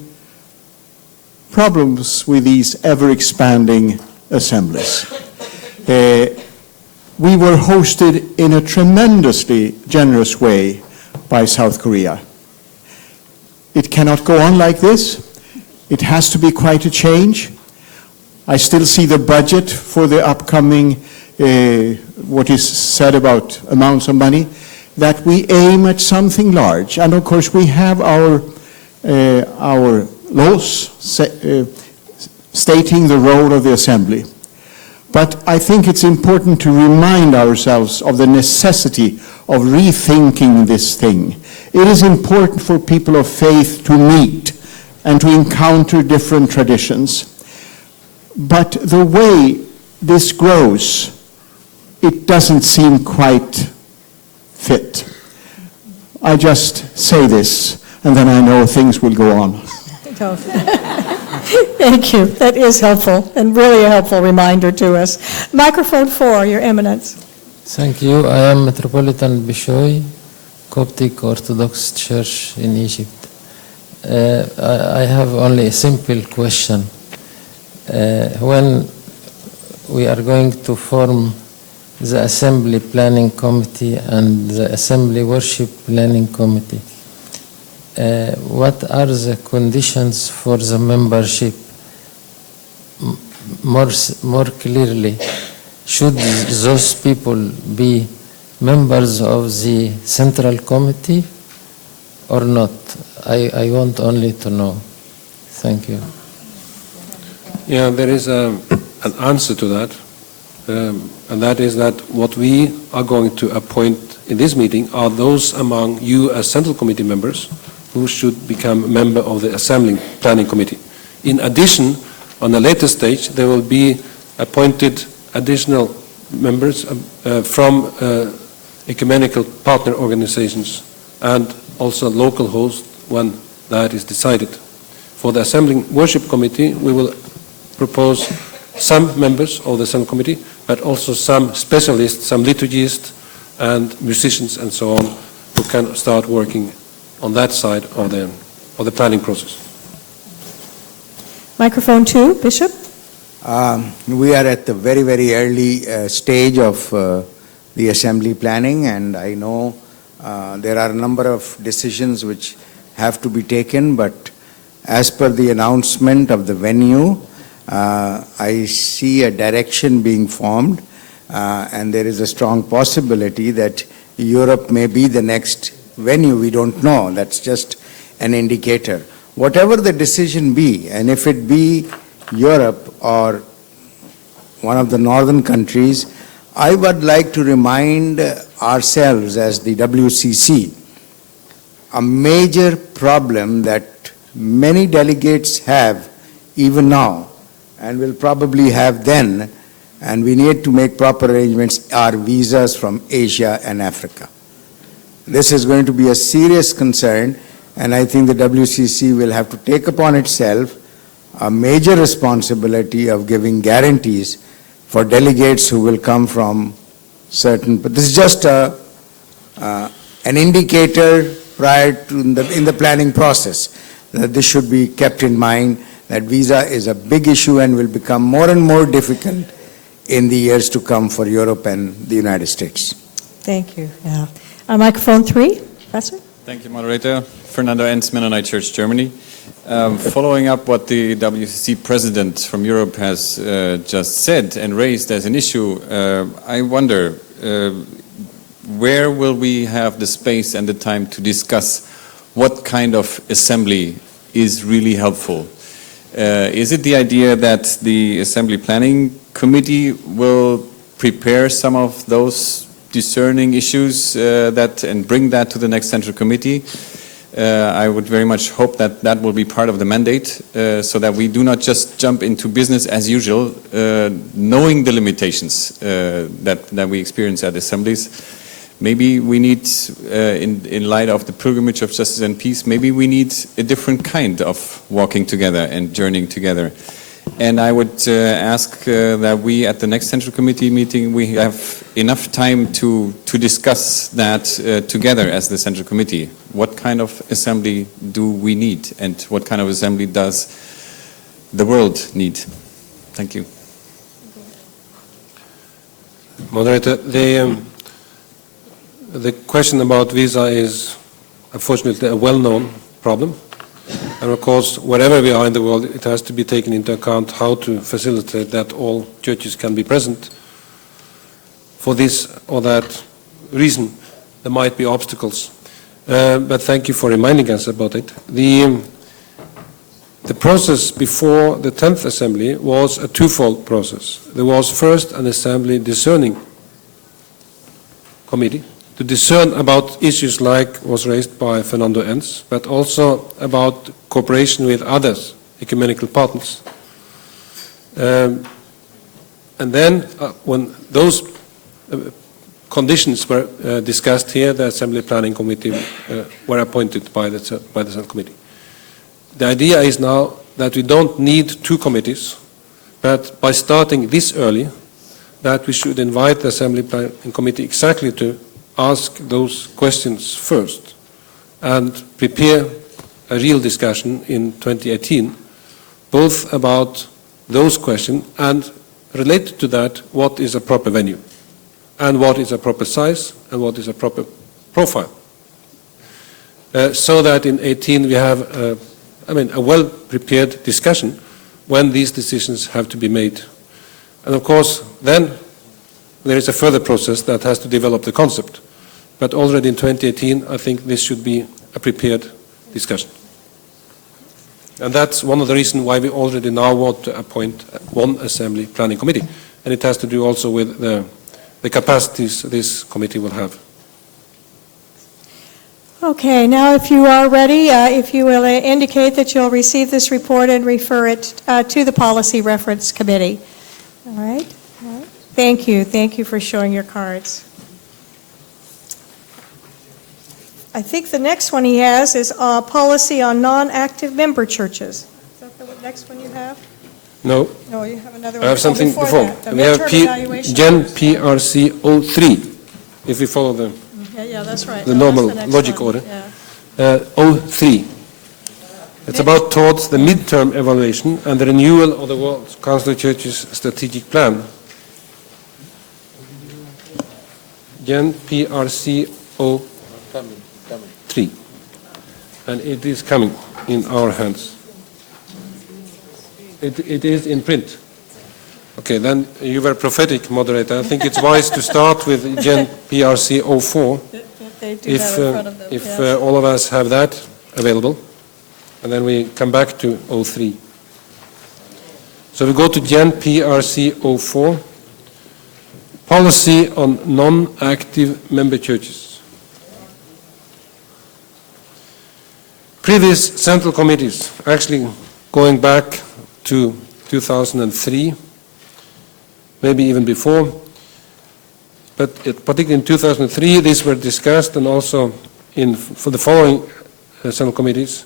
problems with these ever-expanding assemblies. We were hosted in a tremendously generous way by South Korea. It cannot go on like this. It has to be quite a change. I still see the budget for the upcoming, what is said about amounts of money, that we aim at something large. And of course we have our laws stating the role of the assembly. But I think it's important to remind ourselves of the necessity of rethinking this thing. It is important for people of faith to meet and to encounter different traditions. But the way this grows, it doesn't seem quite fit. I just say this, and then I know things will go on. Thank you. That is helpful, and really a helpful reminder to us. Microphone 4, Your Eminence. Thank you. I am Metropolitan Bishoy, Coptic Orthodox Church in Egypt. I have only a simple question. When we are going to form the Assembly Planning Committee and the Assembly Worship Planning Committee, what are the conditions for the membership? More clearly, should those people be members of the Central Committee or not? I want only to know. Thank you. Yeah, there is an answer to that, and that is that what we are going to appoint in this meeting are those among you as Central Committee members who should become a member of the Assembly Planning Committee. In addition, on a later stage, there will be appointed additional members from ecumenical partner organizations and also local hosts when that is decided. For the Assembly Worship Committee, we will propose some members of the Central Committee, but also some specialists, some liturgists and musicians and so on, who can start working on that side of the planning process. Microphone 2, Bishop. We are at the very, very early stage of the assembly planning, and I know there are a number of decisions which have to be taken, but as per the announcement of the venue, I see a direction being formed, and there is a strong possibility that Europe may be the next venue. We don't know. That's just an indicator. Whatever the decision be, and if it be Europe or one of the northern countries, I would like to remind ourselves as the WCC a major problem that many delegates have even now and will probably have then, and we need to make proper arrangements, are visas from Asia and Africa. This is going to be a serious concern, and I think the WCC will have to take upon itself a major responsibility of giving guarantees for delegates who will come from certain, but this is just an indicator prior to in the planning process, that this should be kept in mind, that visa is a big issue and will become more and more difficult in the years to come for Europe and the United States. Thank you. Yeah. Microphone 3, Professor. Thank you, moderator. Fernando Enz, Mennonite Church, Germany. Following up what the WCC president from Europe has just said and raised as an issue, I wonder, where will we have the space and the time to discuss what kind of assembly is really helpful? Is it the idea that the Assembly Planning Committee will prepare some of those discerning issues and bring that to the next Central Committee? I would very much hope that that will be part of the mandate, so that we do not just jump into business as usual, knowing the limitations that we experience at assemblies. Maybe we need, in light of the pilgrimage of justice and peace, maybe we need a different kind of walking together and journeying together. And I would ask that we, at the next Central Committee meeting, we have enough time to discuss that together as the Central Committee. What kind of assembly do we need, and what kind of assembly does the world need? Thank you. Moderator, the question about visa is unfortunately a well-known problem. And of course, wherever we are in the world, it has to be taken into account how to facilitate that all churches can be present. For this or that reason, there might be obstacles. But thank you for reminding us about it. The process before the 10th Assembly was a twofold process. There was first an Assembly discerning committee to discern about issues like was raised by Fernando Enz, but also about cooperation with others, ecumenical partners. And then when those conditions were discussed here, the Assembly Planning Committee were appointed by the Central Committee. The idea is now that we don't need two committees, but by starting this early, that we should invite the Assembly Planning Committee exactly to ask those questions first and prepare a real discussion in 2018, both about those questions and related to that, what is a proper venue and what is a proper size and what is a proper profile. So that in 2018 we have a well-prepared discussion when these decisions have to be made. And of course, then there is a further process that has to develop the concept. But already in 2018, I think this should be a prepared discussion. And that's one of the reasons why we already now want to appoint one Assembly Planning Committee. And it has to do also with the capacities this committee will have. Okay, now if you are ready, if you will indicate that you'll receive this report and refer it to the Policy Reference Committee. All right? All right. Thank you. Thank you for showing your cards. I think the next one he has is policy on non-active member churches. Is that the next one you have? No. No, you have another one. I have something before. That, we have Gen PRC 03, if we follow the, yeah, that's right. the normal logic order. Yeah. 03. It's about towards the midterm evaluation and the renewal of the World Council of Churches strategic plan. Gen PRC 03. And it is coming in our hands. It is in print. Okay, then you were prophetic, moderator. I think it's wise to start with Gen PRC 04, if all of us have that available, and then we come back to 03. So we go to Gen PRC 04, policy on non-active member churches. Previous central committees, actually going back to 2003, maybe even before, but particularly in 2003, these were discussed and also for the following central committees.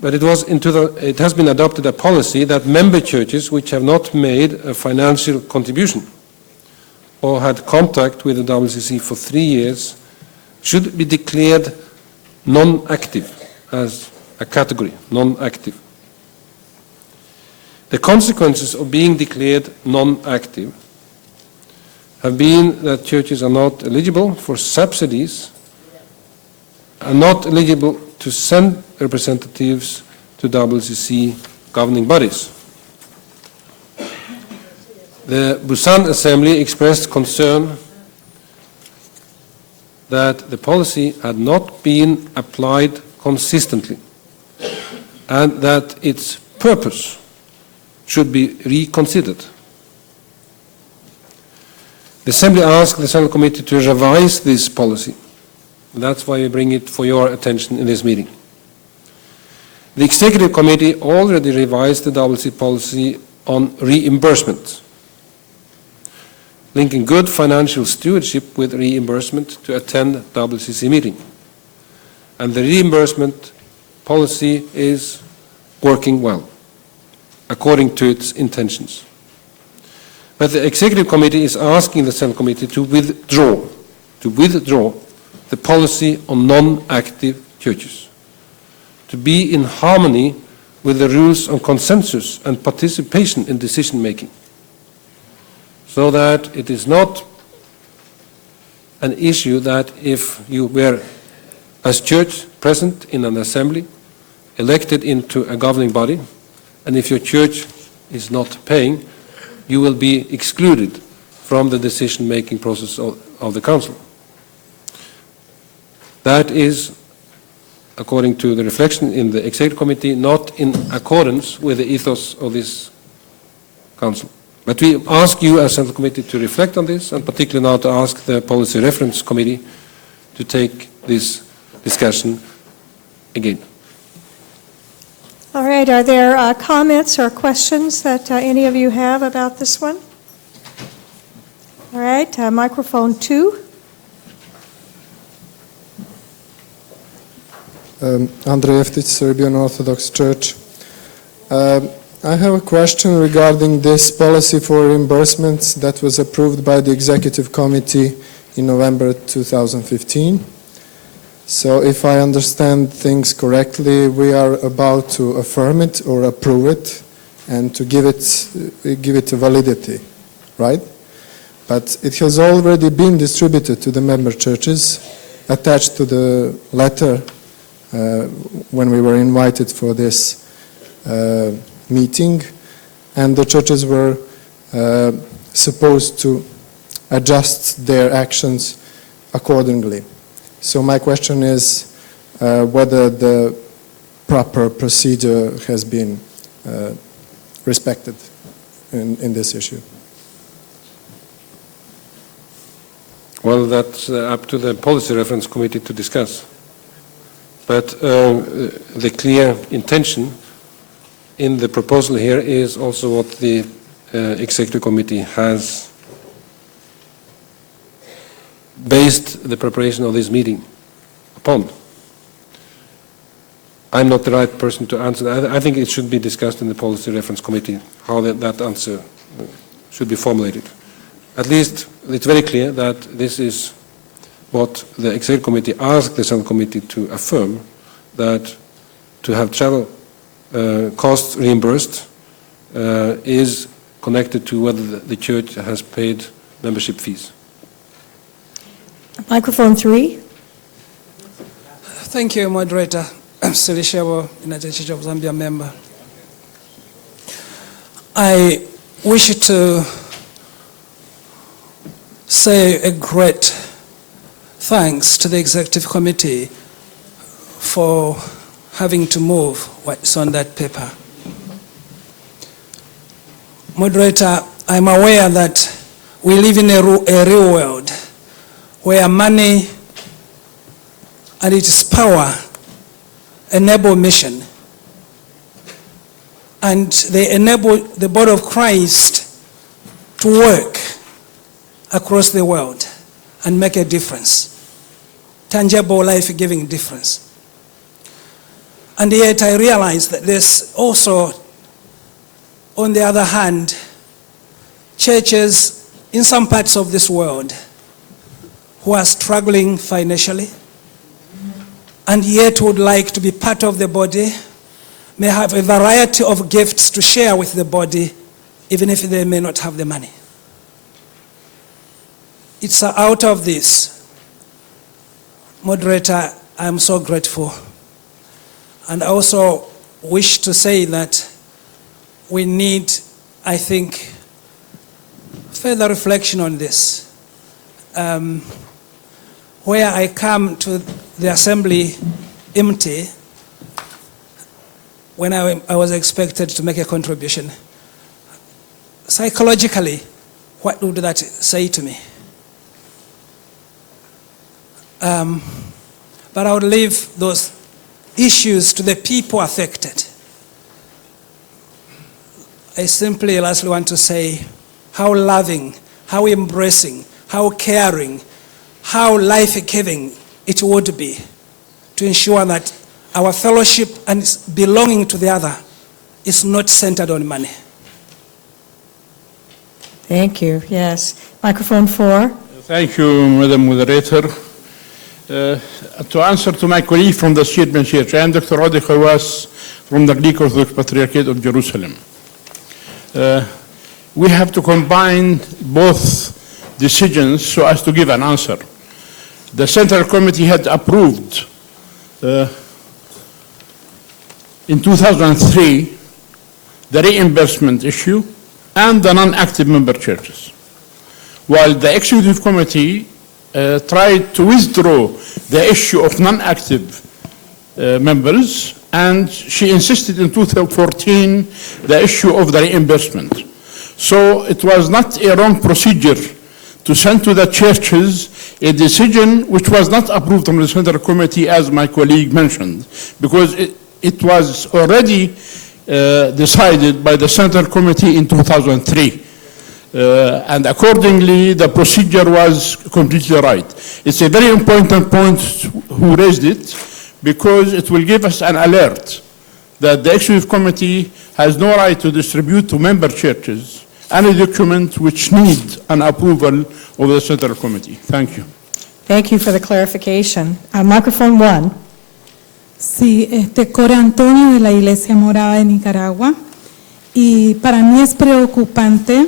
But it has been adopted a policy that member churches which have not made a financial contribution or had contact with the WCC for 3 years should be declared non-active as a category, non-active. The consequences of being declared non-active have been that churches are not eligible for subsidies are not eligible to send representatives to WCC governing bodies. The Busan Assembly expressed concern that the policy had not been applied consistently and that its purpose should be reconsidered. The Assembly asked the Central Committee to revise this policy. That's why we bring it for your attention in this meeting. The Executive Committee already revised the WCC policy on reimbursement, linking good financial stewardship with reimbursement to attend WCC meeting. And the reimbursement policy is working well, according to its intentions. But the Executive Committee is asking the Central Committee to withdraw the policy on non-active churches, to be in harmony with the rules on consensus and participation in decision-making, so that it is not an issue that if you were, as church, present in an assembly, elected into a governing body, and if your church is not paying, you will be excluded from the decision-making process of the council. That is, according to the reflection in the Executive Committee, not in accordance with the ethos of this council. But we ask you as Central Committee to reflect on this, and particularly now to ask the Policy Reference Committee to take this discussion again. All right, are there comments or questions that any of you have about this one? All right, microphone 2. Andrej Jeftic, Serbian Orthodox Church. I have a question regarding this policy for reimbursements that was approved by the Executive Committee in November 2015. So if I understand things correctly, we are about to affirm it or approve it and to give it a validity, right? But it has already been distributed to the member churches, attached to the letter when we were invited for this meeting, and the churches were supposed to adjust their actions accordingly. So my question is whether the proper procedure has been respected in this issue. Well, that's up to the Policy Reference Committee to discuss. But the clear intention in the proposal here is also what the Executive Committee has based the preparation of this meeting upon. I'm not the right person to answer that. I think it should be discussed in the Policy Reference Committee, how that answer should be formulated. At least it's very clear that this is what the Executive Committee asked the Central Committee to affirm, that to have travel costs reimbursed is connected to whether the church has paid membership fees. Microphone 3. Thank you, Moderator. I'm Silishawo, United Church of Zambia member. I wish to say a great thanks to the Executive Committee for having to move what's on that paper. Moderator, I'm aware that we live in a real world where money and its power enable mission, and they enable the body of Christ to work across the world and make a difference, tangible, life-giving difference. And yet I realize that there's also, on the other hand, churches in some parts of this world who are struggling financially and yet would like to be part of the body, may have a variety of gifts to share with the body, even if they may not have the money. It's out of this, Moderator, I'm so grateful. And I also wish to say that we need, I think, further reflection on this. Where I come to the assembly empty, when I was expected to make a contribution, psychologically, what would that say to me? But I would leave those issues to the people affected. I simply lastly want to say how loving, how embracing, how caring, how life-giving it would be to ensure that our fellowship and belonging to the other is not centered on money. Thank you. Yes. Microphone 4. Thank you, Madam Moderator. To answer to my colleague from the Syrian Church, I am Dr. Odi Khawas from the Greek Orthodox Patriarchate of Jerusalem. We have to combine both decisions so as to give an answer. The Central Committee had approved in 2003 the reimbursement issue and the non-active member churches, while the Executive Committee tried to withdraw the issue of non-active members, and she insisted in 2014 the issue of the reimbursement. So it was not a wrong procedure to send to the churches a decision which was not approved from the Central Committee, as my colleague mentioned, because it was already decided by the Central Committee in 2003. And accordingly, the procedure was completely right. It's a very important point who raised it, because it will give us an alert that the Executive Committee has no right to distribute to member churches any document which need an approval of the Central Committee. Thank you. Thank you for the clarification. Microphone 1. Sí, Core Antonio de la Iglesia Morada de Nicaragua, y para mí es preocupante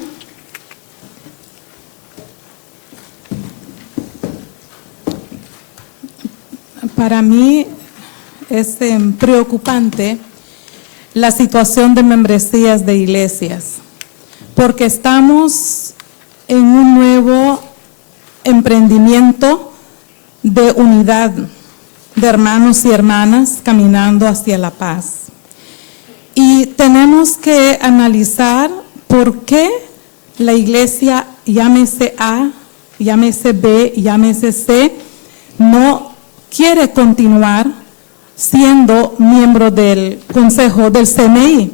la situación de membresías de iglesias, porque estamos en un nuevo emprendimiento de unidad de hermanos y hermanas caminando hacia la paz. Y tenemos que analizar por qué la iglesia, llámese A, llámese B, llámese C, no quiere continuar siendo miembro del Consejo del CNI.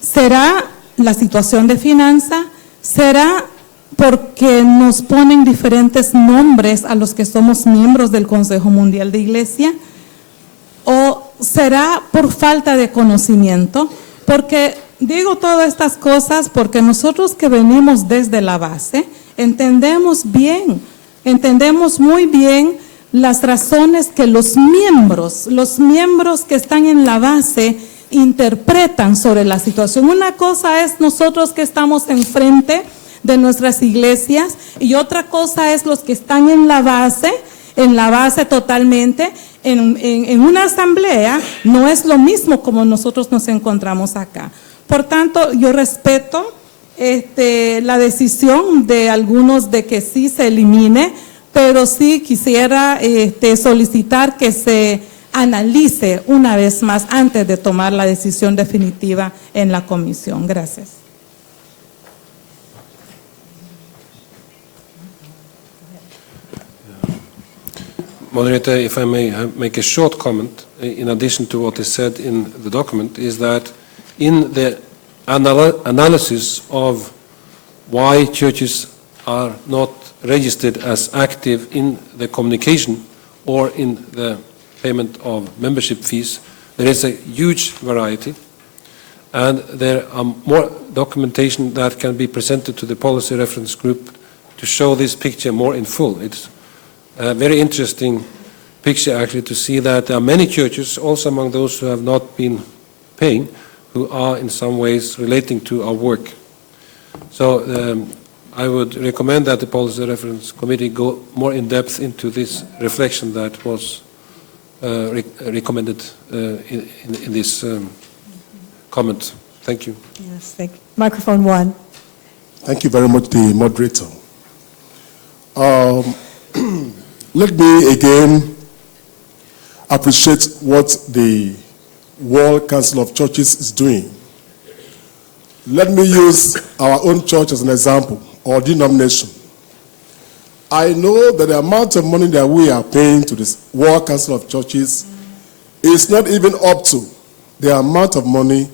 ¿Será la situación de finanza? ¿Será porque nos ponen diferentes nombres a los que somos miembros del Consejo Mundial de Iglesia? ¿O será por falta de conocimiento? Porque digo todas estas cosas porque nosotros que venimos desde la base entendemos muy bien las razones que los miembros que están en la base interpretan sobre la situación. Una cosa es nosotros que estamos enfrente de nuestras iglesias, y otra cosa es los que están en la base totalmente, en una asamblea. No es lo mismo como nosotros nos encontramos acá. Por tanto, yo respeto la decisión de algunos de que sí se elimine, pero sí quisiera solicitar que se analice una vez más antes de tomar la decisión definitiva en la comisión. Gracias. Moderator, if I may make a short comment, in addition to what is said in the document, is that in the analysis of why churches are not registered as active in the communication or in the payment of membership fees, there is a huge variety, and there are more documentation that can be presented to the policy reference group to show this picture more in full. It's a very interesting picture actually to see that there are many churches, also among those who have not been paying, who are in some ways relating to our work. So I would recommend that the Policy Reference Committee go more in depth into this reflection that was recommended in this comment. Thank you. Yes, thank you. Microphone 1. Thank you very much, the moderator. Let me again appreciate what the World Council of Churches is doing. Let me use our own church as an example, or denomination. I know that the amount of money that we are paying to this World Council of Churches is not even up to the amount of money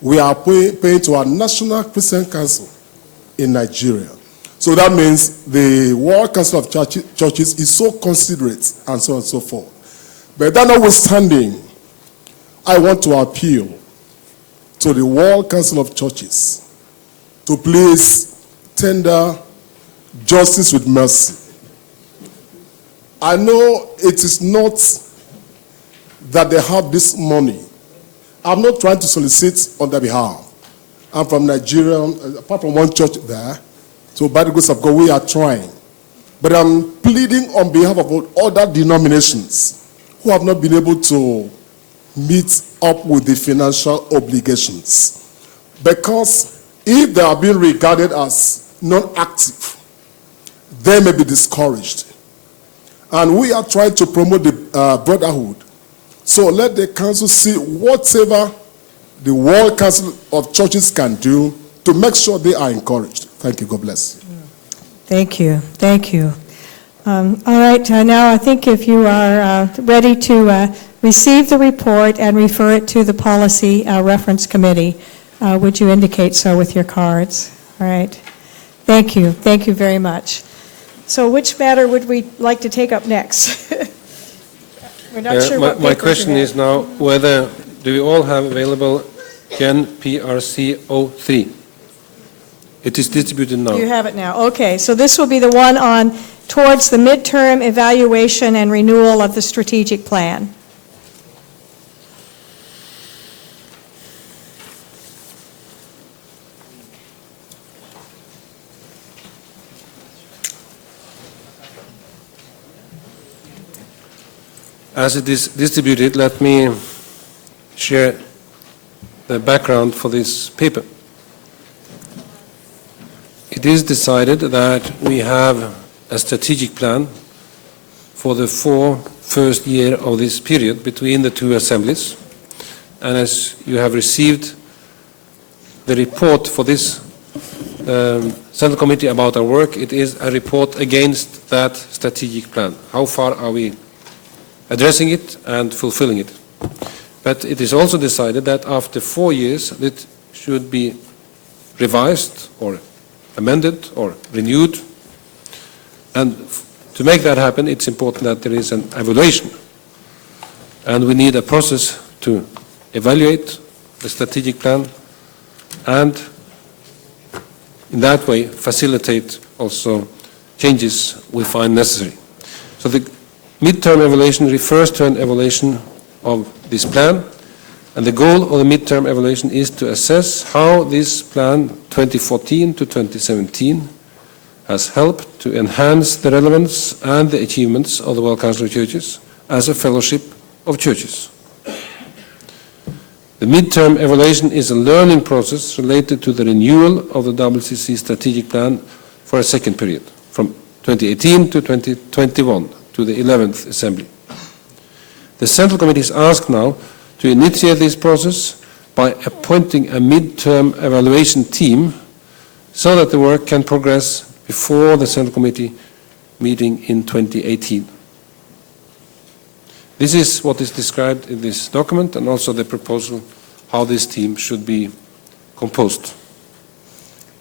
we are paying to our National Christian Council in Nigeria. So that means the World Council of Churches is so considerate and so on and so forth. But that notwithstanding, I want to appeal to the World Council of Churches to please tender justice with mercy. I know it is not that they have this money. I'm not trying to solicit on their behalf. I'm from Nigeria, apart from one church there. So by the grace of God, we are trying. But I'm pleading on behalf of other denominations who have not been able to meet up with the financial obligations. Because if they are being regarded as non-active, they may be discouraged. And we are trying to promote the brotherhood. So let the council see whatever the World Council of Churches can do to make sure they are encouraged. Thank you. God bless. Thank you. Thank you. All right. Now I think if you are ready to receive the report and refer it to the Policy Reference Committee, would you indicate so with your cards? All right. Thank you. Thank you very much. So which matter would we like to take up next? We're not sure what my papers question you have. is now whether do we all have available Gen PRC 03? It is distributed now. You have it now. Okay, so this will be the one on towards the midterm evaluation and renewal of the strategic plan. As it is distributed, let me share the background for this paper. It is decided that we have a strategic plan for the first year of this period between the two assemblies. And as you have received the report for this Central Committee about our work, it is a report against that strategic plan. How far are we addressing it and fulfilling it? But it is also decided that after 4 years it should be revised or amended or renewed. And to make that happen, it's important that there is an evaluation. And we need a process to evaluate the strategic plan and in that way facilitate also changes we find necessary. So the midterm evaluation refers to an evaluation of this plan, and the goal of the midterm evaluation is to assess how this plan 2014 to 2017 has helped to enhance the relevance and the achievements of the World Council of Churches as a fellowship of churches. The midterm evaluation is a learning process related to the renewal of the WCC strategic plan for a second period, from 2018 to 2021, to the 11th Assembly. The Central Committee is asked now to initiate this process by appointing a midterm evaluation team so that the work can progress before the Central Committee meeting in 2018. This is what is described in this document and also the proposal how this team should be composed.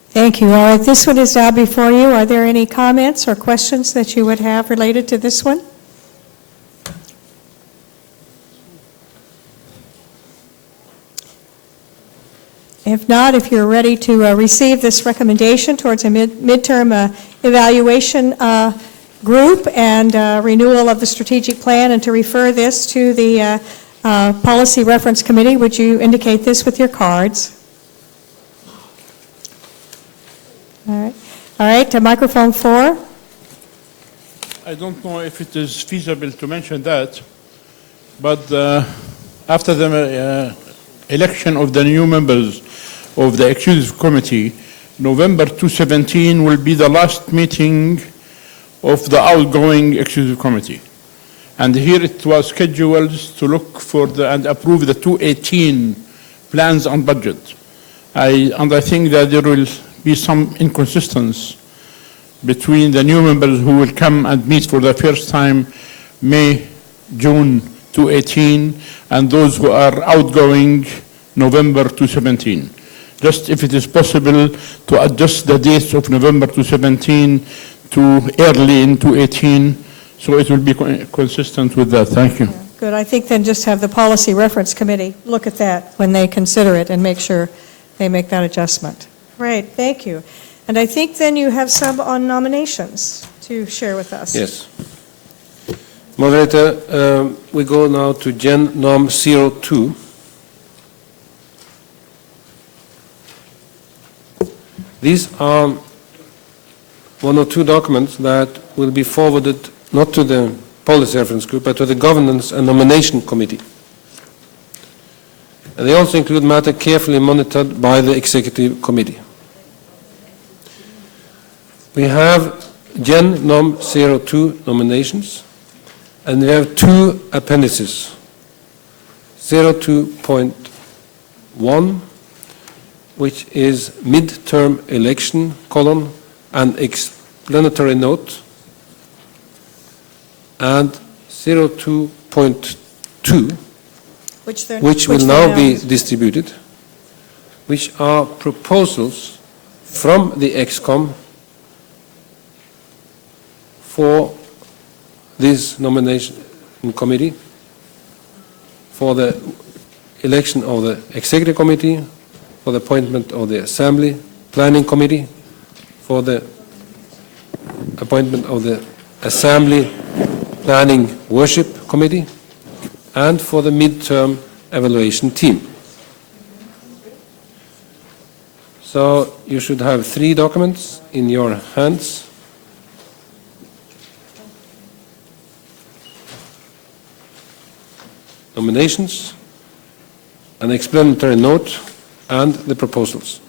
Thank you. All right, this one is now before you. Are there any comments or questions that you would have related to this one? If not, if you're ready to receive this recommendation towards a midterm evaluation group and renewal of the strategic plan and to refer this to the Policy Reference Committee, would you indicate this with your cards? All right, microphone 4. I don't know if it is feasible to mention that. But after the election of the new members of the Executive Committee, November 2017 will be the last meeting of the outgoing Executive Committee. And here it was scheduled to look for and approve the 2018 plans and budget. And I think that there will be some inconsistency between the new members who will come and meet for the first time May, June 2018, and those who are outgoing November 2017. Just if it is possible to adjust the dates of November 2017 to early in 2018, so it will be consistent with that. Thank you. Good. I think then just have the Policy Reference Committee look at that when they consider it and make sure they make that adjustment. Great. Thank you. And I think then you have some on nominations to share with us. Yes. Moderator, we go now to Gen Nom 02. These are one or two documents that will be forwarded not to the Policy Reference Group, but to the Governance and Nomination Committee. And they also include matter carefully monitored by the Executive Committee. We have Gen Nom 02 nominations, and we have two appendices, 02.1, which is midterm election, an explanatory note, and 02.2, which will now be distributed, which are proposals from the ExCom for this nomination committee, for the election of the Executive Committee, for the appointment of the Assembly Planning Committee, for the appointment of the Assembly Planning Worship Committee, and for the midterm evaluation team. So you should have three documents in your hands. Nominations, an explanatory note, and the proposals.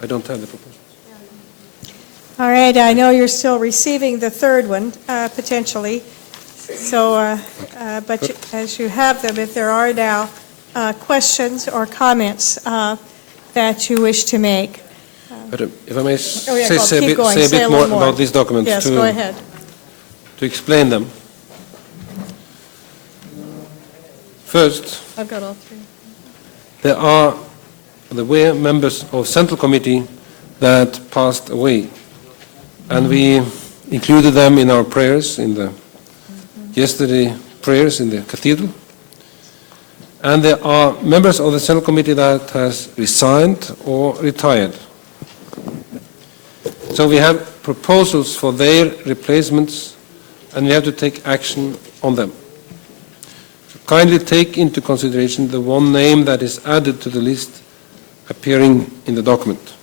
I don't have the proposals. All right, I know you're still receiving the third one, potentially. So, but as you have them, if there are now questions or comments that you wish to make. But if I may say say a bit more about these documents, yes, go ahead. To explain them. First, I've got all three. there were members of Central Committee that passed away, and we included them in our prayers, in the yesterday prayers in the cathedral. And there are members of the Central Committee that has resigned or retired. So we have proposals for their replacements, and we have to take action on them. Kindly take into consideration the one name that is added to the list appearing in the document.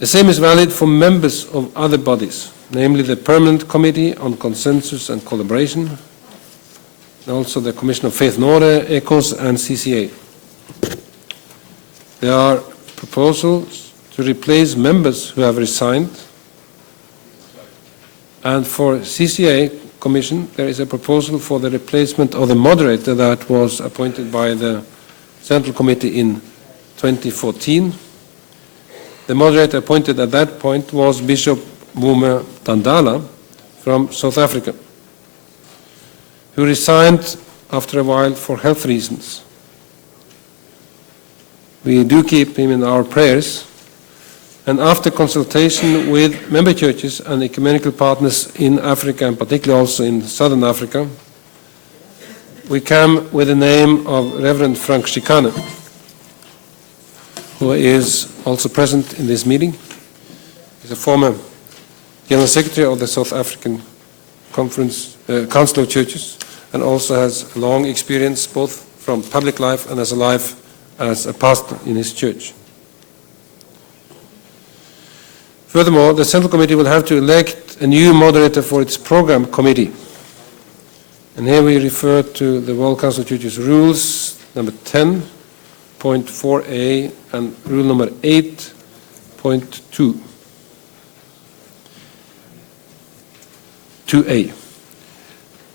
The same is valid for members of other bodies, namely the Permanent Committee on Consensus and Collaboration, and also the Commission of Faith Norway, ECOS, and CCA. There are proposals to replace members who have resigned, and for CCA Commission, there is a proposal for the replacement of the moderator that was appointed by the Central Committee in 2014. The moderator appointed at that point was Bishop Mume Tandala from South Africa, who resigned after a while for health reasons. We do keep him in our prayers, and after consultation with member churches and ecumenical partners in Africa, and particularly also in Southern Africa, we come with the name of Reverend Frank Shikane, who is also present in this meeting. He's a former General Secretary of the South African Council of Churches, and also has long experience both from public life and as a pastor in his church. Furthermore, the Central Committee will have to elect a new moderator for its program committee. And here we refer to the World Council of Churches rules number 10.4a and rule number 8.2. 2a.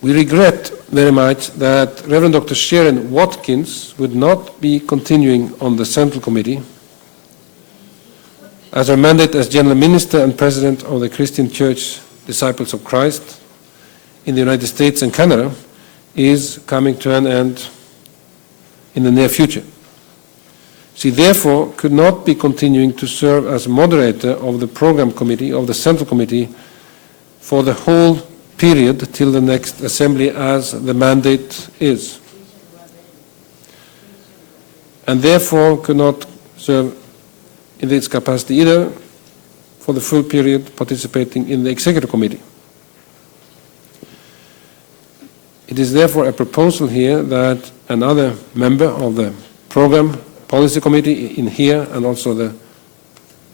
We regret very much that Reverend Dr. Sharon Watkins would not be continuing on the Central Committee, as her mandate as General Minister and President of the Christian Church Disciples of Christ in the United States and Canada is coming to an end in the near future. She therefore could not be continuing to serve as moderator of the Program Committee of the Central Committee for the whole period till the next assembly as the mandate is, and therefore could not serve in this capacity either for the full period participating in the Executive Committee. It is therefore a proposal here that another member of the Program Policy Committee in here and also the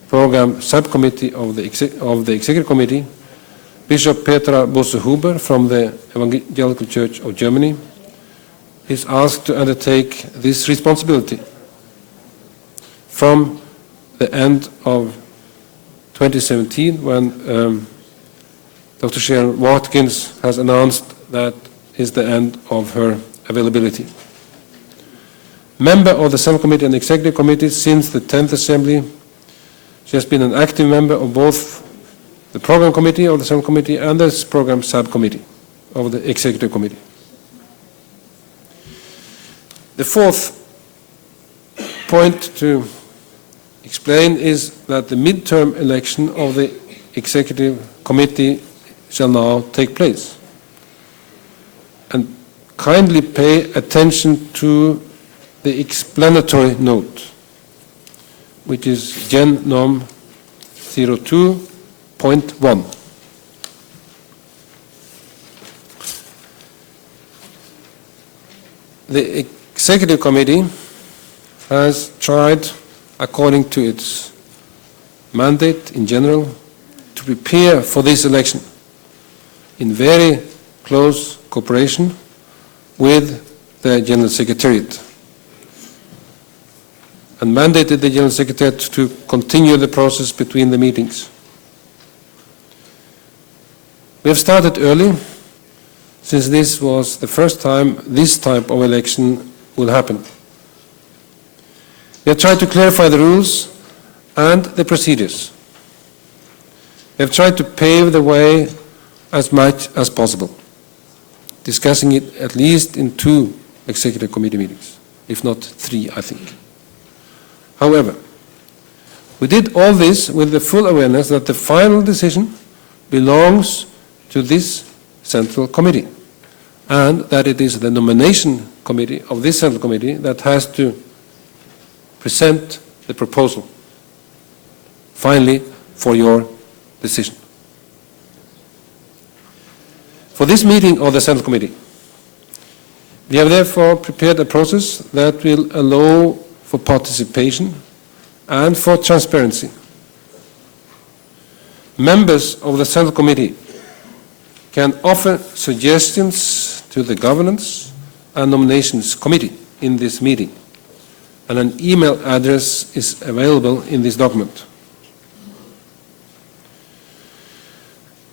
Program Subcommittee of the Executive Committee, Bishop Petra Bosse-Huber from the Evangelical Church of Germany, is asked to undertake this responsibility from the end of 2017 when Dr. Sharon Watkins has announced that is the end of her availability. Member of the Central Committee and Executive Committee since the 10th Assembly, she has been an active member of both the Program Committee of the Central Committee and the Program Subcommittee of the Executive Committee. The fourth point to explain is that the midterm election of the Executive Committee shall now take place. And kindly pay attention to the explanatory note, which is Gen Nom 02.1. The Executive Committee has tried, according to its mandate in general, to prepare for this election in very close cooperation with the General Secretariat, and mandated the General Secretariat to continue the process between the meetings. We have started early, since this was the first time this type of election will happen. We have tried to clarify the rules and the procedures. We have tried to pave the way as much as possible, discussing it at least in 2 Executive Committee meetings, if not 3, I think. However, we did all this with the full awareness that the final decision belongs to this Central Committee, and that it is the nomination committee of this Central Committee that has to present the proposal, finally, for your decision. For this meeting of the Central Committee, we have therefore prepared a process that will allow for participation and for transparency. Members of the Central Committee can offer suggestions to the Governance and Nominations Committee in this meeting, and an email address is available in this document.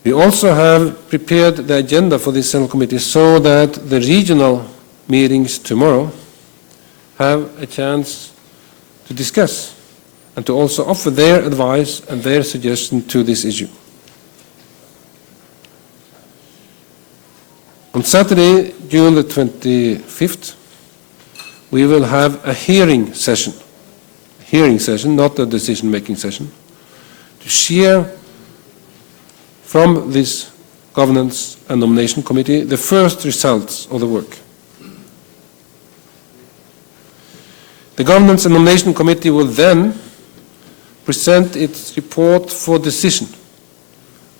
We also have prepared the agenda for this Central Committee so that the regional meetings tomorrow have a chance to discuss and to also offer their advice and their suggestion to this issue. On Saturday, June the 25th, we will have a hearing session, not a decision-making session, to share from this Governance and Nomination Committee the first results of the work. The Governance and Nomination Committee will then present its report for decision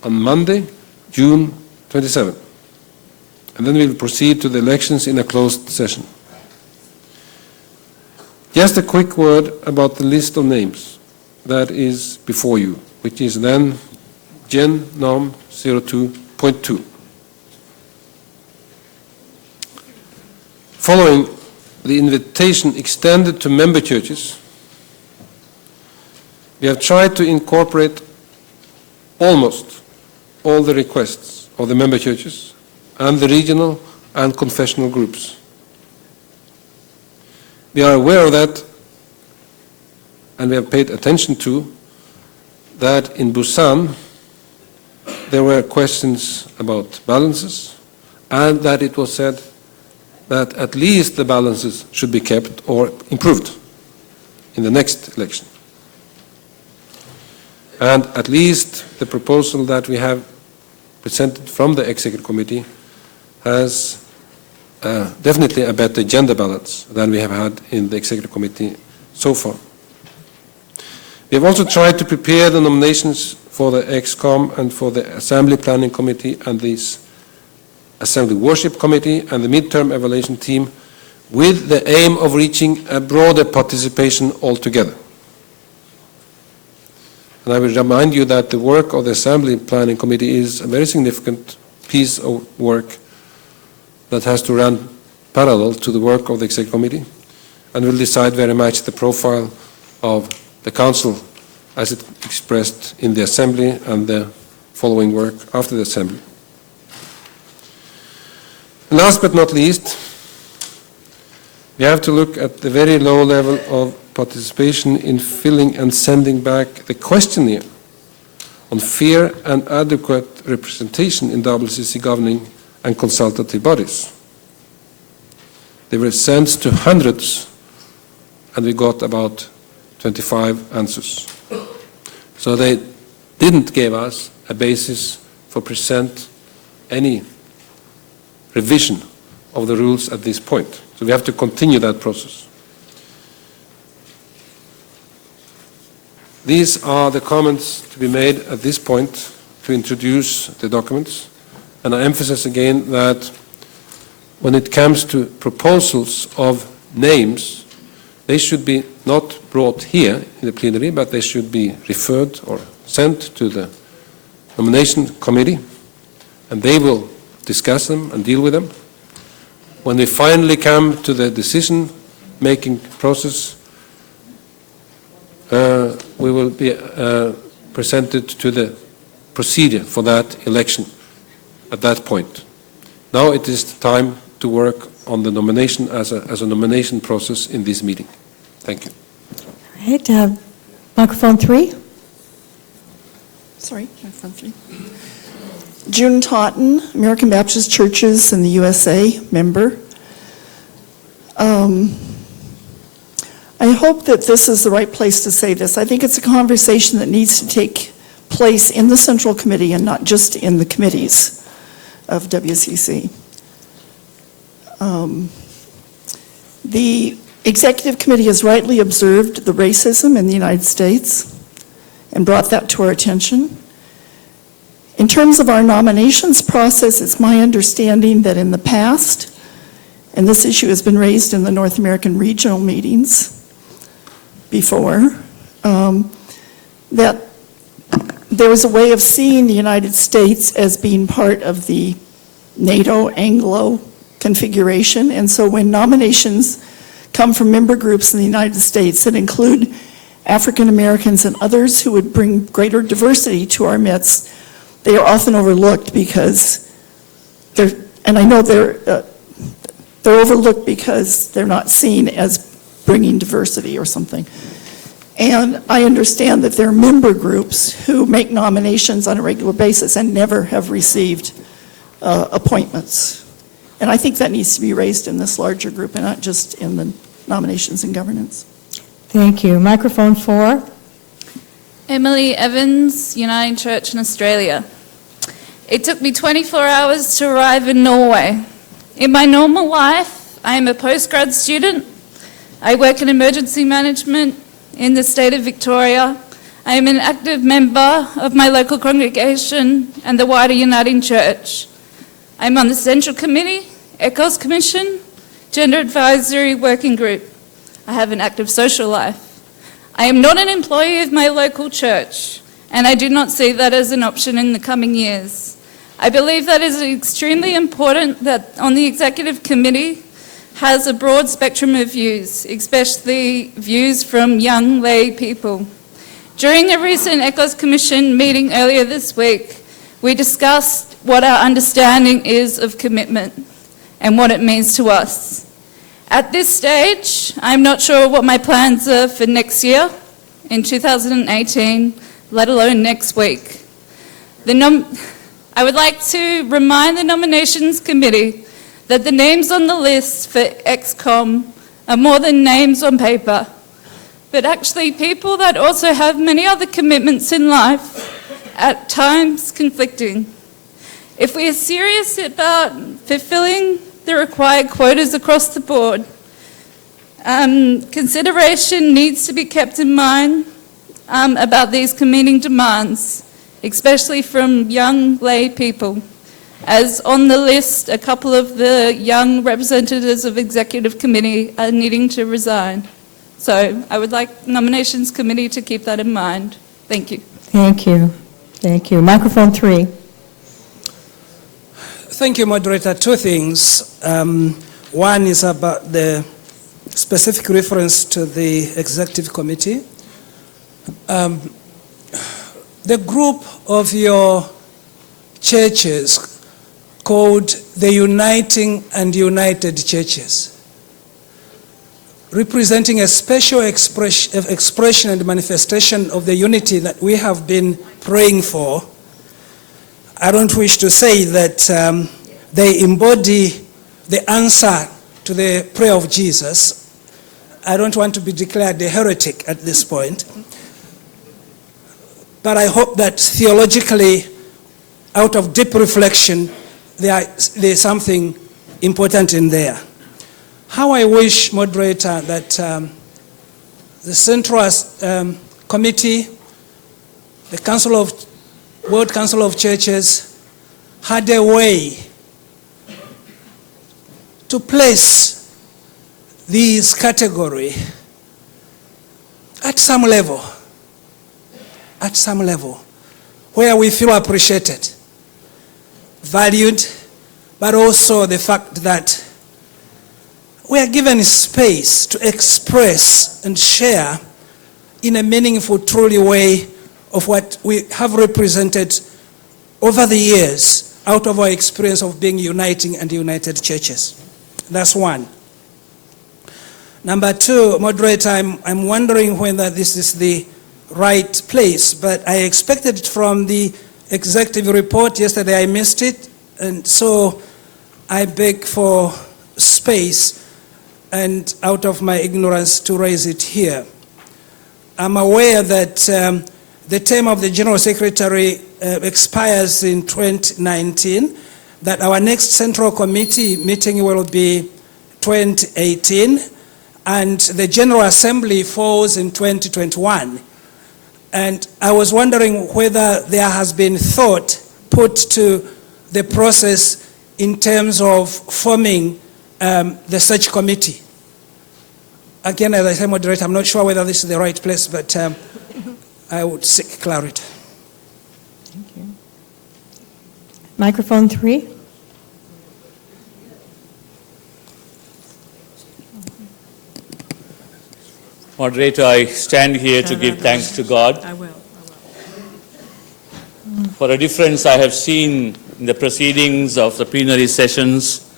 on Monday, June 27. And then we will proceed to the elections in a closed session. Just a quick word about the list of names that is before you, which is then Gen Norm 02.2. Following the invitation extended to member churches, we have tried to incorporate almost all the requests of the member churches and the regional and confessional groups. We are aware of that, and we have paid attention to that in Busan there were questions about balances, and that it was said that at least the balances should be kept or improved in the next election. And at least the proposal that we have presented from the Executive Committee has definitely a better gender balance than we have had in the Executive Committee so far. We have also tried to prepare the nominations for the ExCom and for the Assembly Planning Committee and this Assembly Worship Committee and the Midterm Evaluation Team with the aim of reaching a broader participation altogether. And I will remind you that the work of the Assembly Planning Committee is a very significant piece of work that has to run parallel to the work of the Executive Committee and will decide very much the profile of the Council as it expressed in the Assembly and the following work after the Assembly. And last but not least, we have to look at the very low level of participation in filling and sending back the questionnaire on fair and adequate representation in WCC governing and consultative bodies. They were sent to hundreds, and we got about 25 answers. So they didn't give us a basis for present any revision of the rules at this point. So we have to continue that process. These are the comments to be made at this point to introduce the documents. And I emphasize again that when it comes to proposals of names, they should be not brought here in the plenary, but they should be referred or sent to the nomination committee, and they will discuss them and deal with them. When we finally come to the decision-making process, we will be presented to the procedure for that election at that point. Now it is time to work on the nomination as a nomination process in this meeting. Thank you. All right, microphone 3. Sorry, microphone 3. June Totten, American Baptist Churches in the USA, member. I hope that this is the right place to say this. I think it's a conversation that needs to take place in the Central Committee and not just in the committees of WCC. The Executive Committee has rightly observed the racism in the United States and brought that to our attention. In terms of our nominations process, it's my understanding that in the past, and this issue has been raised in the North American regional meetings before, that there was a way of seeing the United States as being part of the NATO Anglo configuration, and so when nominations come from member groups in the United States that include African Americans and others who would bring greater diversity to our midst, they are often overlooked because they're overlooked because they're not seen as bringing diversity or something. And I understand that there are member groups who make nominations on a regular basis and never have received appointments. And I think that needs to be raised in this larger group and not just in the nominations and governance. Thank you. Microphone 4. Emily Evans, Uniting Church in Australia. It took me 24 hours to arrive in Norway. In my normal life, I am a postgrad student. I work in emergency management in the state of Victoria. I am an active member of my local congregation and the wider Uniting Church. I'm on the Central Committee, ECOS Commission, Gender Advisory Working Group. I have an active social life. I am not an employee of my local church, and I do not see that as an option in the coming years. I believe that it is extremely important that on the Executive Committee has a broad spectrum of views, especially views from young lay people. During a recent ECOS Commission meeting earlier this week, we discussed what our understanding is of commitment and what it means to us. At this stage, I'm not sure what my plans are for next year, in 2018, let alone next week. I would like to remind the Nominations Committee that the names on the list for ExCom are more than names on paper, but actually people that also have many other commitments in life, at times conflicting. If we are serious about fulfilling the required quotas across the board, consideration needs to be kept in mind about these competing demands, especially from young lay people. As on the list, a couple of the young representatives of Executive Committee are needing to resign. So I would like Nominations Committee to keep that in mind. Thank you. Thank you. Thank you. Microphone 3. Thank you, Moderator. Two things. One is about the specific reference to the Executive Committee. The group of your churches called the Uniting and United Churches, representing a special expression and manifestation of the unity that we have been praying for. I don't wish to say that they embody the answer to the prayer of Jesus. I don't want to be declared a heretic at this point. But I hope that theologically, out of deep reflection, there's something important in there. How I wish, Moderator, that the Central Committee, the World Council of Churches, had a way to place these categories at some level, where we feel appreciated, valued, but also the fact that we are given space to express and share in a meaningful, truly way of what we have represented over the years out of our experience of being uniting and united churches. That's one. Number two, Moderator, I'm wondering whether this is the right place, but I expected it from the executive report. Yesterday I missed it, and so I beg for space and out of my ignorance to raise it here. I'm aware that the term of the General Secretary expires in 2019, that our next Central Committee meeting will be 2018, and the General Assembly falls in 2021. And I was wondering whether there has been thought put to the process in terms of forming the search committee. Again, as I said, Moderator, I'm not sure whether this is the right place, but I would seek clarity. Thank you. Microphone 3. Moderator, I stand here to give thanks to God. I will. For a difference I have seen in the proceedings of the plenary sessions,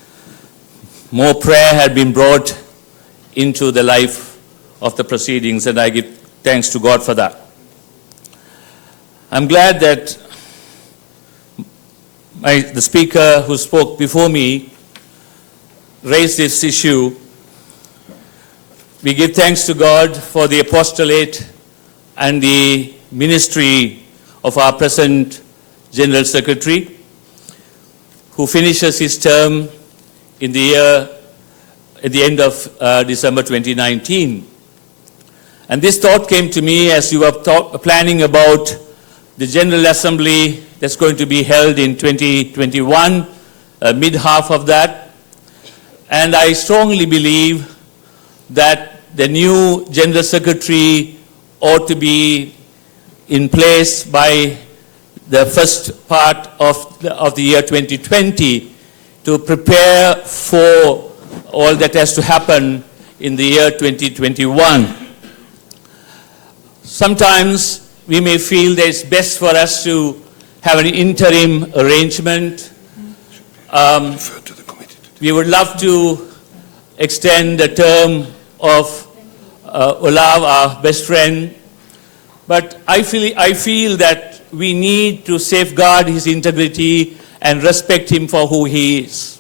more prayer had been brought into the life of the proceedings, and I give thanks to God for that. I'm glad that the speaker who spoke before me raised this issue. We give thanks to God for the apostolate and the ministry of our present General Secretary, who finishes his term in the year at the end of December 2019. And this thought came to me as you were planning about the General Assembly that's going to be held in 2021, mid-half of that. And I strongly believe that the new General Secretary ought to be in place by the first part of the year 2020 to prepare for all that has to happen in the year 2021. Sometimes we may feel that it's best for us to have an interim arrangement. We would love to extend the term of Olav, our best friend, but I feel that we need to safeguard his integrity and respect him for who he is.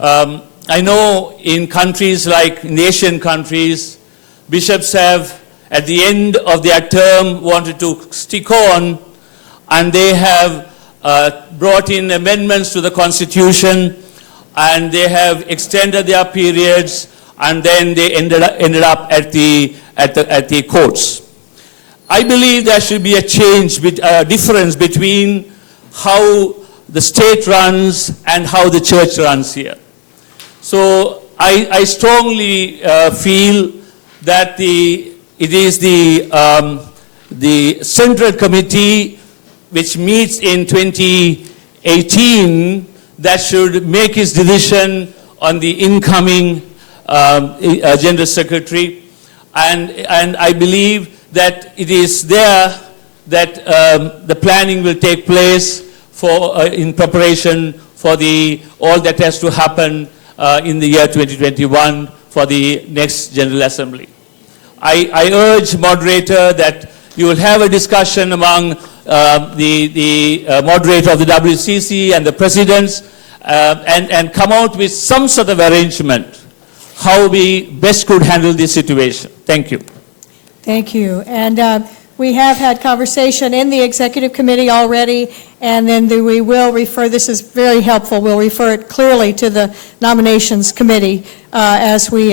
I know in countries like in Asian countries, bishops have, at the end of their term, wanted to stick on, and they have brought in amendments to the constitution, and they have extended their periods, and then they ended up at the courts. I believe there should be a difference between how the state runs and how the church runs here. So I strongly feel that it is the Central Committee, which meets in 2018, that should make its decision on the incoming General Secretary. And I believe that it is there that the planning will take place for, in preparation for all that has to happen in the year 2021 for the next General Assembly. I urge, moderator, that you will have a discussion among the moderator of the WCC and the presidents and come out with some sort of arrangement how we best could handle this situation. Thank you. Thank you. And we have had conversation in the executive committee already, and then we will refer, this is very helpful, we'll refer it clearly to the nominations committee as we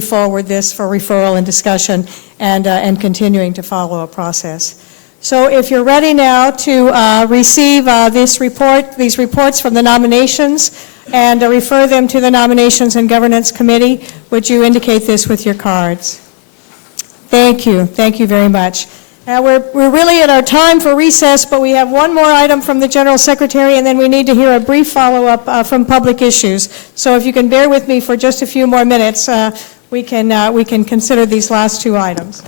forward this for referral and discussion and continuing to follow a process. So if you're ready now to receive these reports from the nominations and refer them to the Nominations and Governance Committee, would you indicate this with your cards? Thank you. Thank you very much. We're really at our time for recess, but we have one more item from the General Secretary, and then we need to hear a brief follow-up from public issues. So if you can bear with me for just a few more minutes, we can consider these last two items.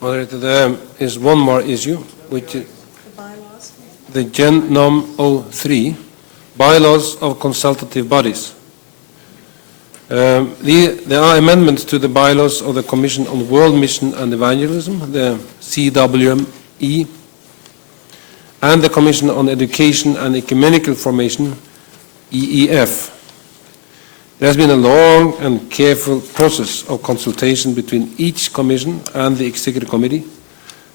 Moderator, there is one more issue, which is the Gen Nom 03, bylaws of consultative bodies. There are amendments to the bylaws of the Commission on World Mission and Evangelism, the CWME, and the Commission on Education and Ecumenical Formation, EEF. There has been a long and careful process of consultation between each commission and the Executive Committee,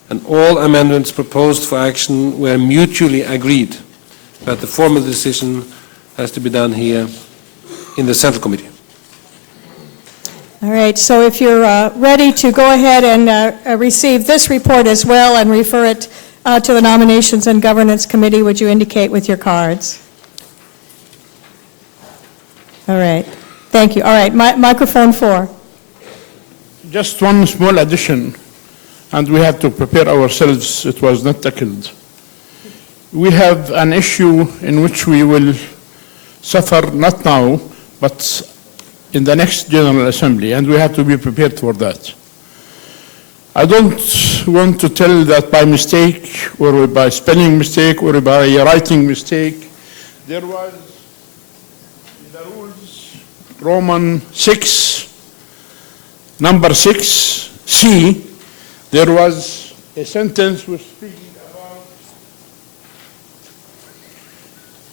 and all amendments proposed for action were mutually agreed, but the formal decision has to be done here in the Central Committee. All right, so if you're ready to go ahead and receive this report as well and refer it to the Nominations and Governance Committee, would you indicate with your cards? All right, thank you. All right, microphone 4. Just one small addition, and we have to prepare ourselves. It was not tackled. We have an issue in which we will suffer, not now, but in the next General Assembly, and we have to be prepared for that. I don't want to tell that by mistake, or by spelling mistake, or by writing mistake. There was, in the rules, Roman 6, number 6, C, there was a sentence which speaking about,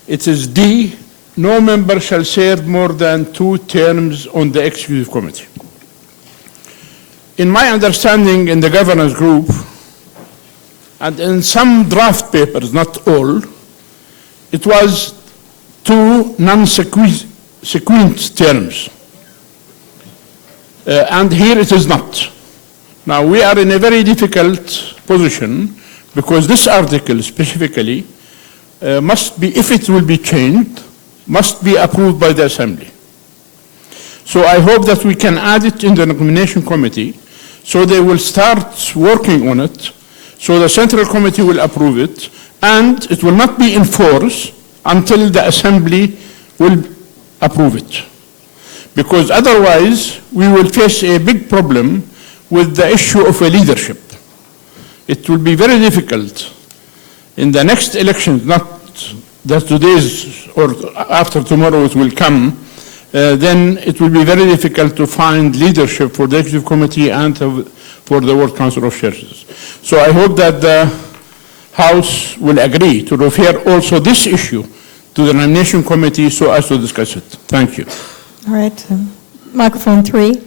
it is D, no member shall serve more than 2 terms on the Executive Committee. In my understanding in the governance group, and in some draft papers, not all, it was 2 non-sequent terms. And here it is not. Now we are in a very difficult position because this article specifically must be, if it will be changed, must be approved by the Assembly. So I hope that we can add it in the nomination committee So they will start working on it. So the Central Committee will approve it, and it will not be in force until the Assembly will approve it. Because otherwise, we will face a big problem with the issue of a leadership. It will be very difficult in the next election, not that today's or after tomorrow it will come, then it will be very difficult to find leadership for the Executive Committee and for the World Council of Churches. So I hope that the House will agree to refer also this issue to the Nomination Committee so as to discuss it. Thank you. All right. Microphone 3.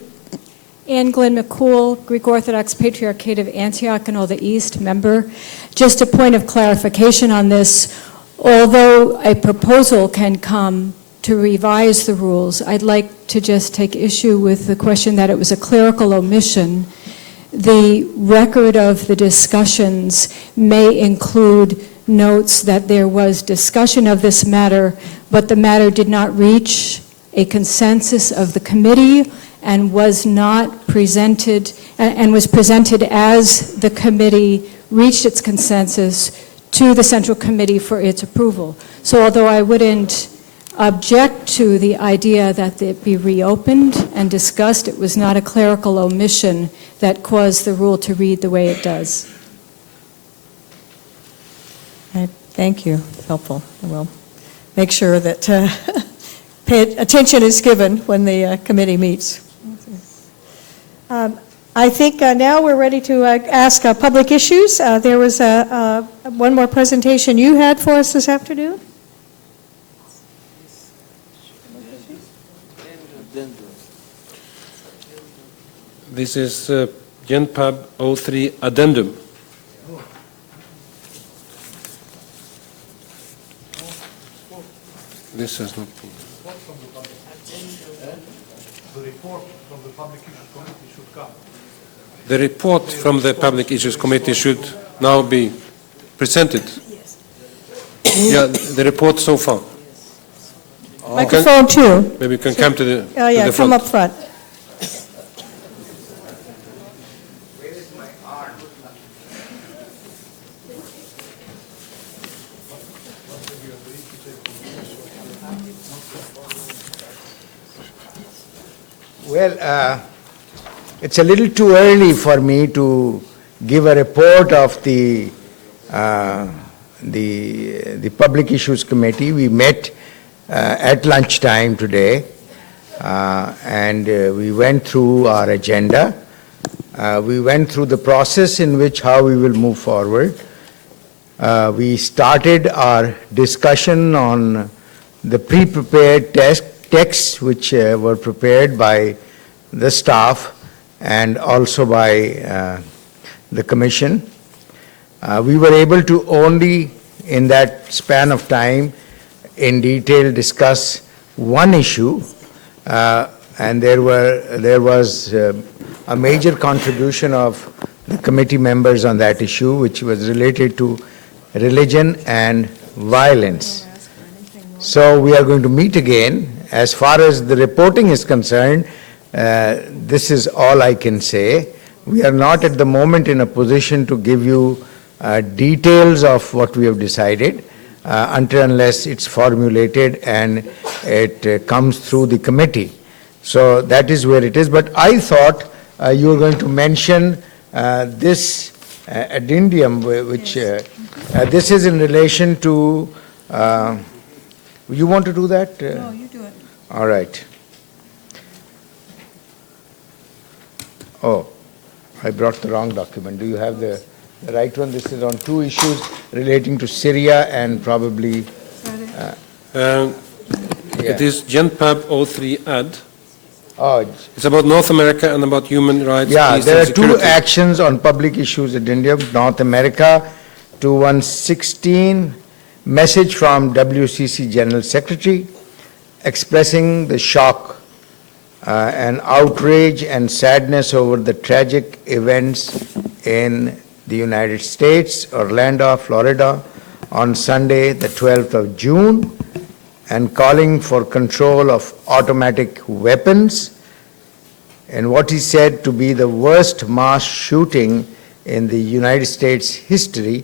Ann Glenn McCool, Greek Orthodox Patriarchate of Antioch and all the East, member. Just a point of clarification on this. Although a proposal can come to revise the rules, I'd like to just take issue with the question that it was a clerical omission. The record of the discussions may include notes that there was discussion of this matter, but the matter did not reach a consensus of the committee and was not presented, and was presented as the committee reached its consensus to the Central Committee for its approval. So although I wouldn't object to the idea that it be reopened and discussed, it was not a clerical omission that caused the rule to read the way it does. Right. Thank you. Helpful. We'll make sure that attention is given when the committee meets. I think now we're ready to ask public issues. There was one more presentation you had for us this afternoon. This is GenPub 03 Addendum. This has not been. The report from the Public Issues Committee should now be presented. Yeah, the report so far. Microphone 2. Maybe you can come to the, Oh, yeah, to the come front. up front. Well, it's a little too early for me to give a report of the Public Issues Committee. We met at lunchtime today, and we went through our agenda. We went through the process in which how we will move forward. We started our discussion on the pre-prepared texts which were prepared by the staff and also by the Commission. We were able to only, in that span of time, in detail discuss one issue, and there was a major contribution of the committee members on that issue, which was related to religion and violence. So we are going to meet again. As far as the reporting is concerned, this is all I can say. We are not at the moment in a position to give you details of what we have decided unless it's formulated and it comes through the committee. So that is where it is. But I thought you were going to mention this addendum, which this is in relation to. You want to do that? No, you do it. All right. Oh, I brought the wrong document. Do you have the right one? This is on two issues relating to Syria and probably. It is GenPub 03 Ad. Oh, it's about North America and about human rights. Yeah, peace, there and are two security. actions on public issues addendum. North America 2116, message from WCC General Secretary expressing the shock and outrage and sadness over the tragic events in the United States, Orlando, Florida, on Sunday, the 12th of June, and calling for control of automatic weapons in what is said to be the worst mass shooting in the United States history.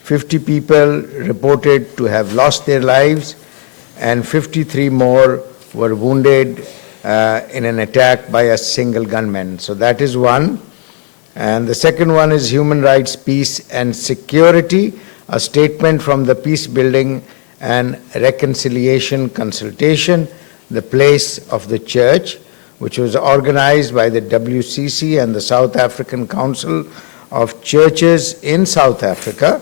50 people reported to have lost their lives, and 53 more were wounded in an attack by a single gunman. So that is one. And the second one is human rights, peace, and security, a statement from the Peace Building and Reconciliation Consultation, the place of the church, which was organized by the WCC and the South African Council of Churches in South Africa,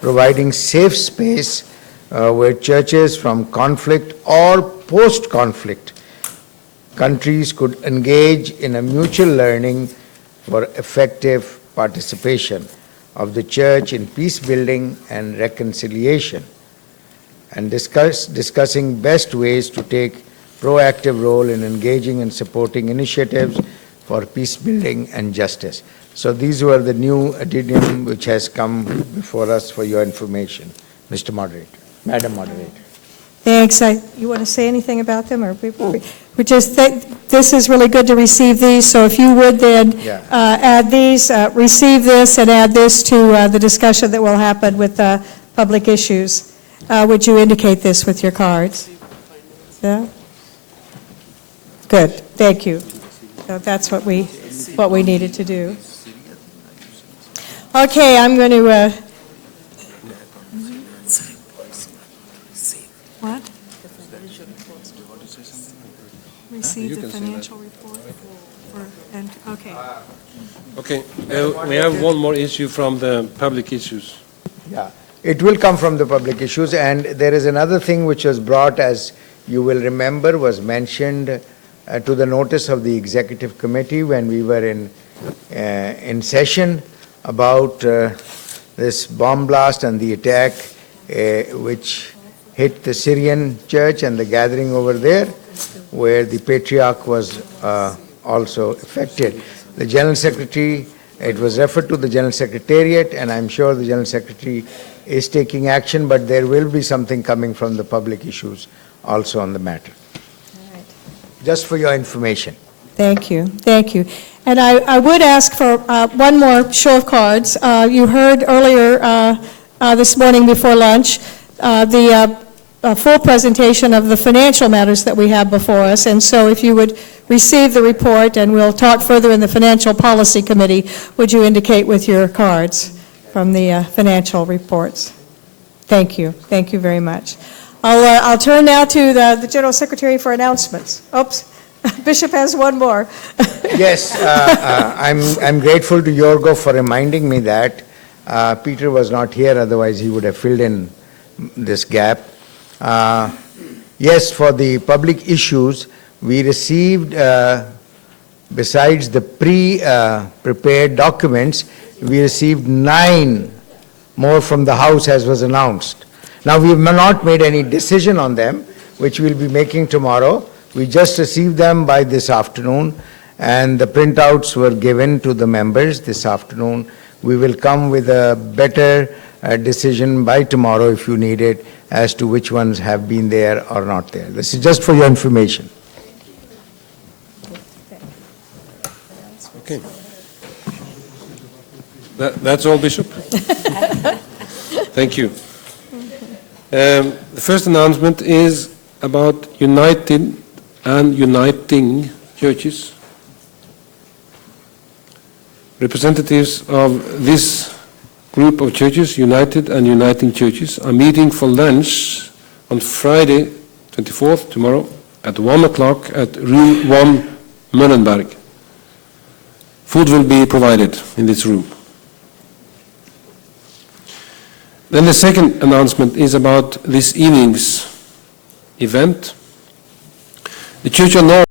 providing safe space where churches from conflict or post-conflict countries could engage in a mutual learning for effective participation of the church in peace building and reconciliation, and discussing best ways to take proactive role in engaging and supporting initiatives for peace building and justice. So these were the new addendum which has come before us for your information, Mr. Moderator, Madam Moderator. Thanks. You want to say anything about them? Or we just think this is really good to receive these, so if you would then add these, receive this and add this to the discussion that will happen with public issues. Would you indicate this with your cards? Yeah? Good. Thank you. So that's what we needed to do. Okay, I'm going to what? Receive the financial report okay. Okay, we have one more issue from the public issues. Yeah, it will come from the public issues, and there is another thing which was brought, as you will remember, was mentioned to the notice of the executive committee when we were in session about this bomb blast and the attack which hit the Syrian church and the gathering over there, where the patriarch was also affected. The General Secretary, it was referred to the General Secretariat, and I'm sure the General Secretary is taking action, but there will be something coming from the public issues also on the matter. Right. Just for your information. Thank you. Thank you. And I would ask for one more show of cards. You heard earlier this morning before lunch the full presentation of the financial matters that we have before us, and so if you would receive the report, and we'll talk further in the Financial Policy Committee, would you indicate with your cards from the financial reports? Thank you. Thank you very much. I'll turn now to the General Secretary for announcements. Oops, Bishop has one more. Yes, I'm grateful to Yorgo for reminding me that Peter was not here, otherwise he would have filled in this gap. Yes, for the public issues, we received, besides the prepared documents, we received 9 more from the House, as was announced. Now, we have not made any decision on them, which we'll be making tomorrow. We just received them by this afternoon, and the printouts were given to the members this afternoon. We will come with a better decision by tomorrow, if you need it, as to which ones have been there or not there. This is just for your information. Okay. That's all, Bishop? Thank you. The first announcement is about united and uniting churches. Representatives of this group of churches, United and Uniting Churches, are meeting for lunch on Friday, 24th, tomorrow, at 1 o'clock at room 1, Möllenberg. Food will be provided in this room. Then the second announcement is about this evening's event. The Church of Norway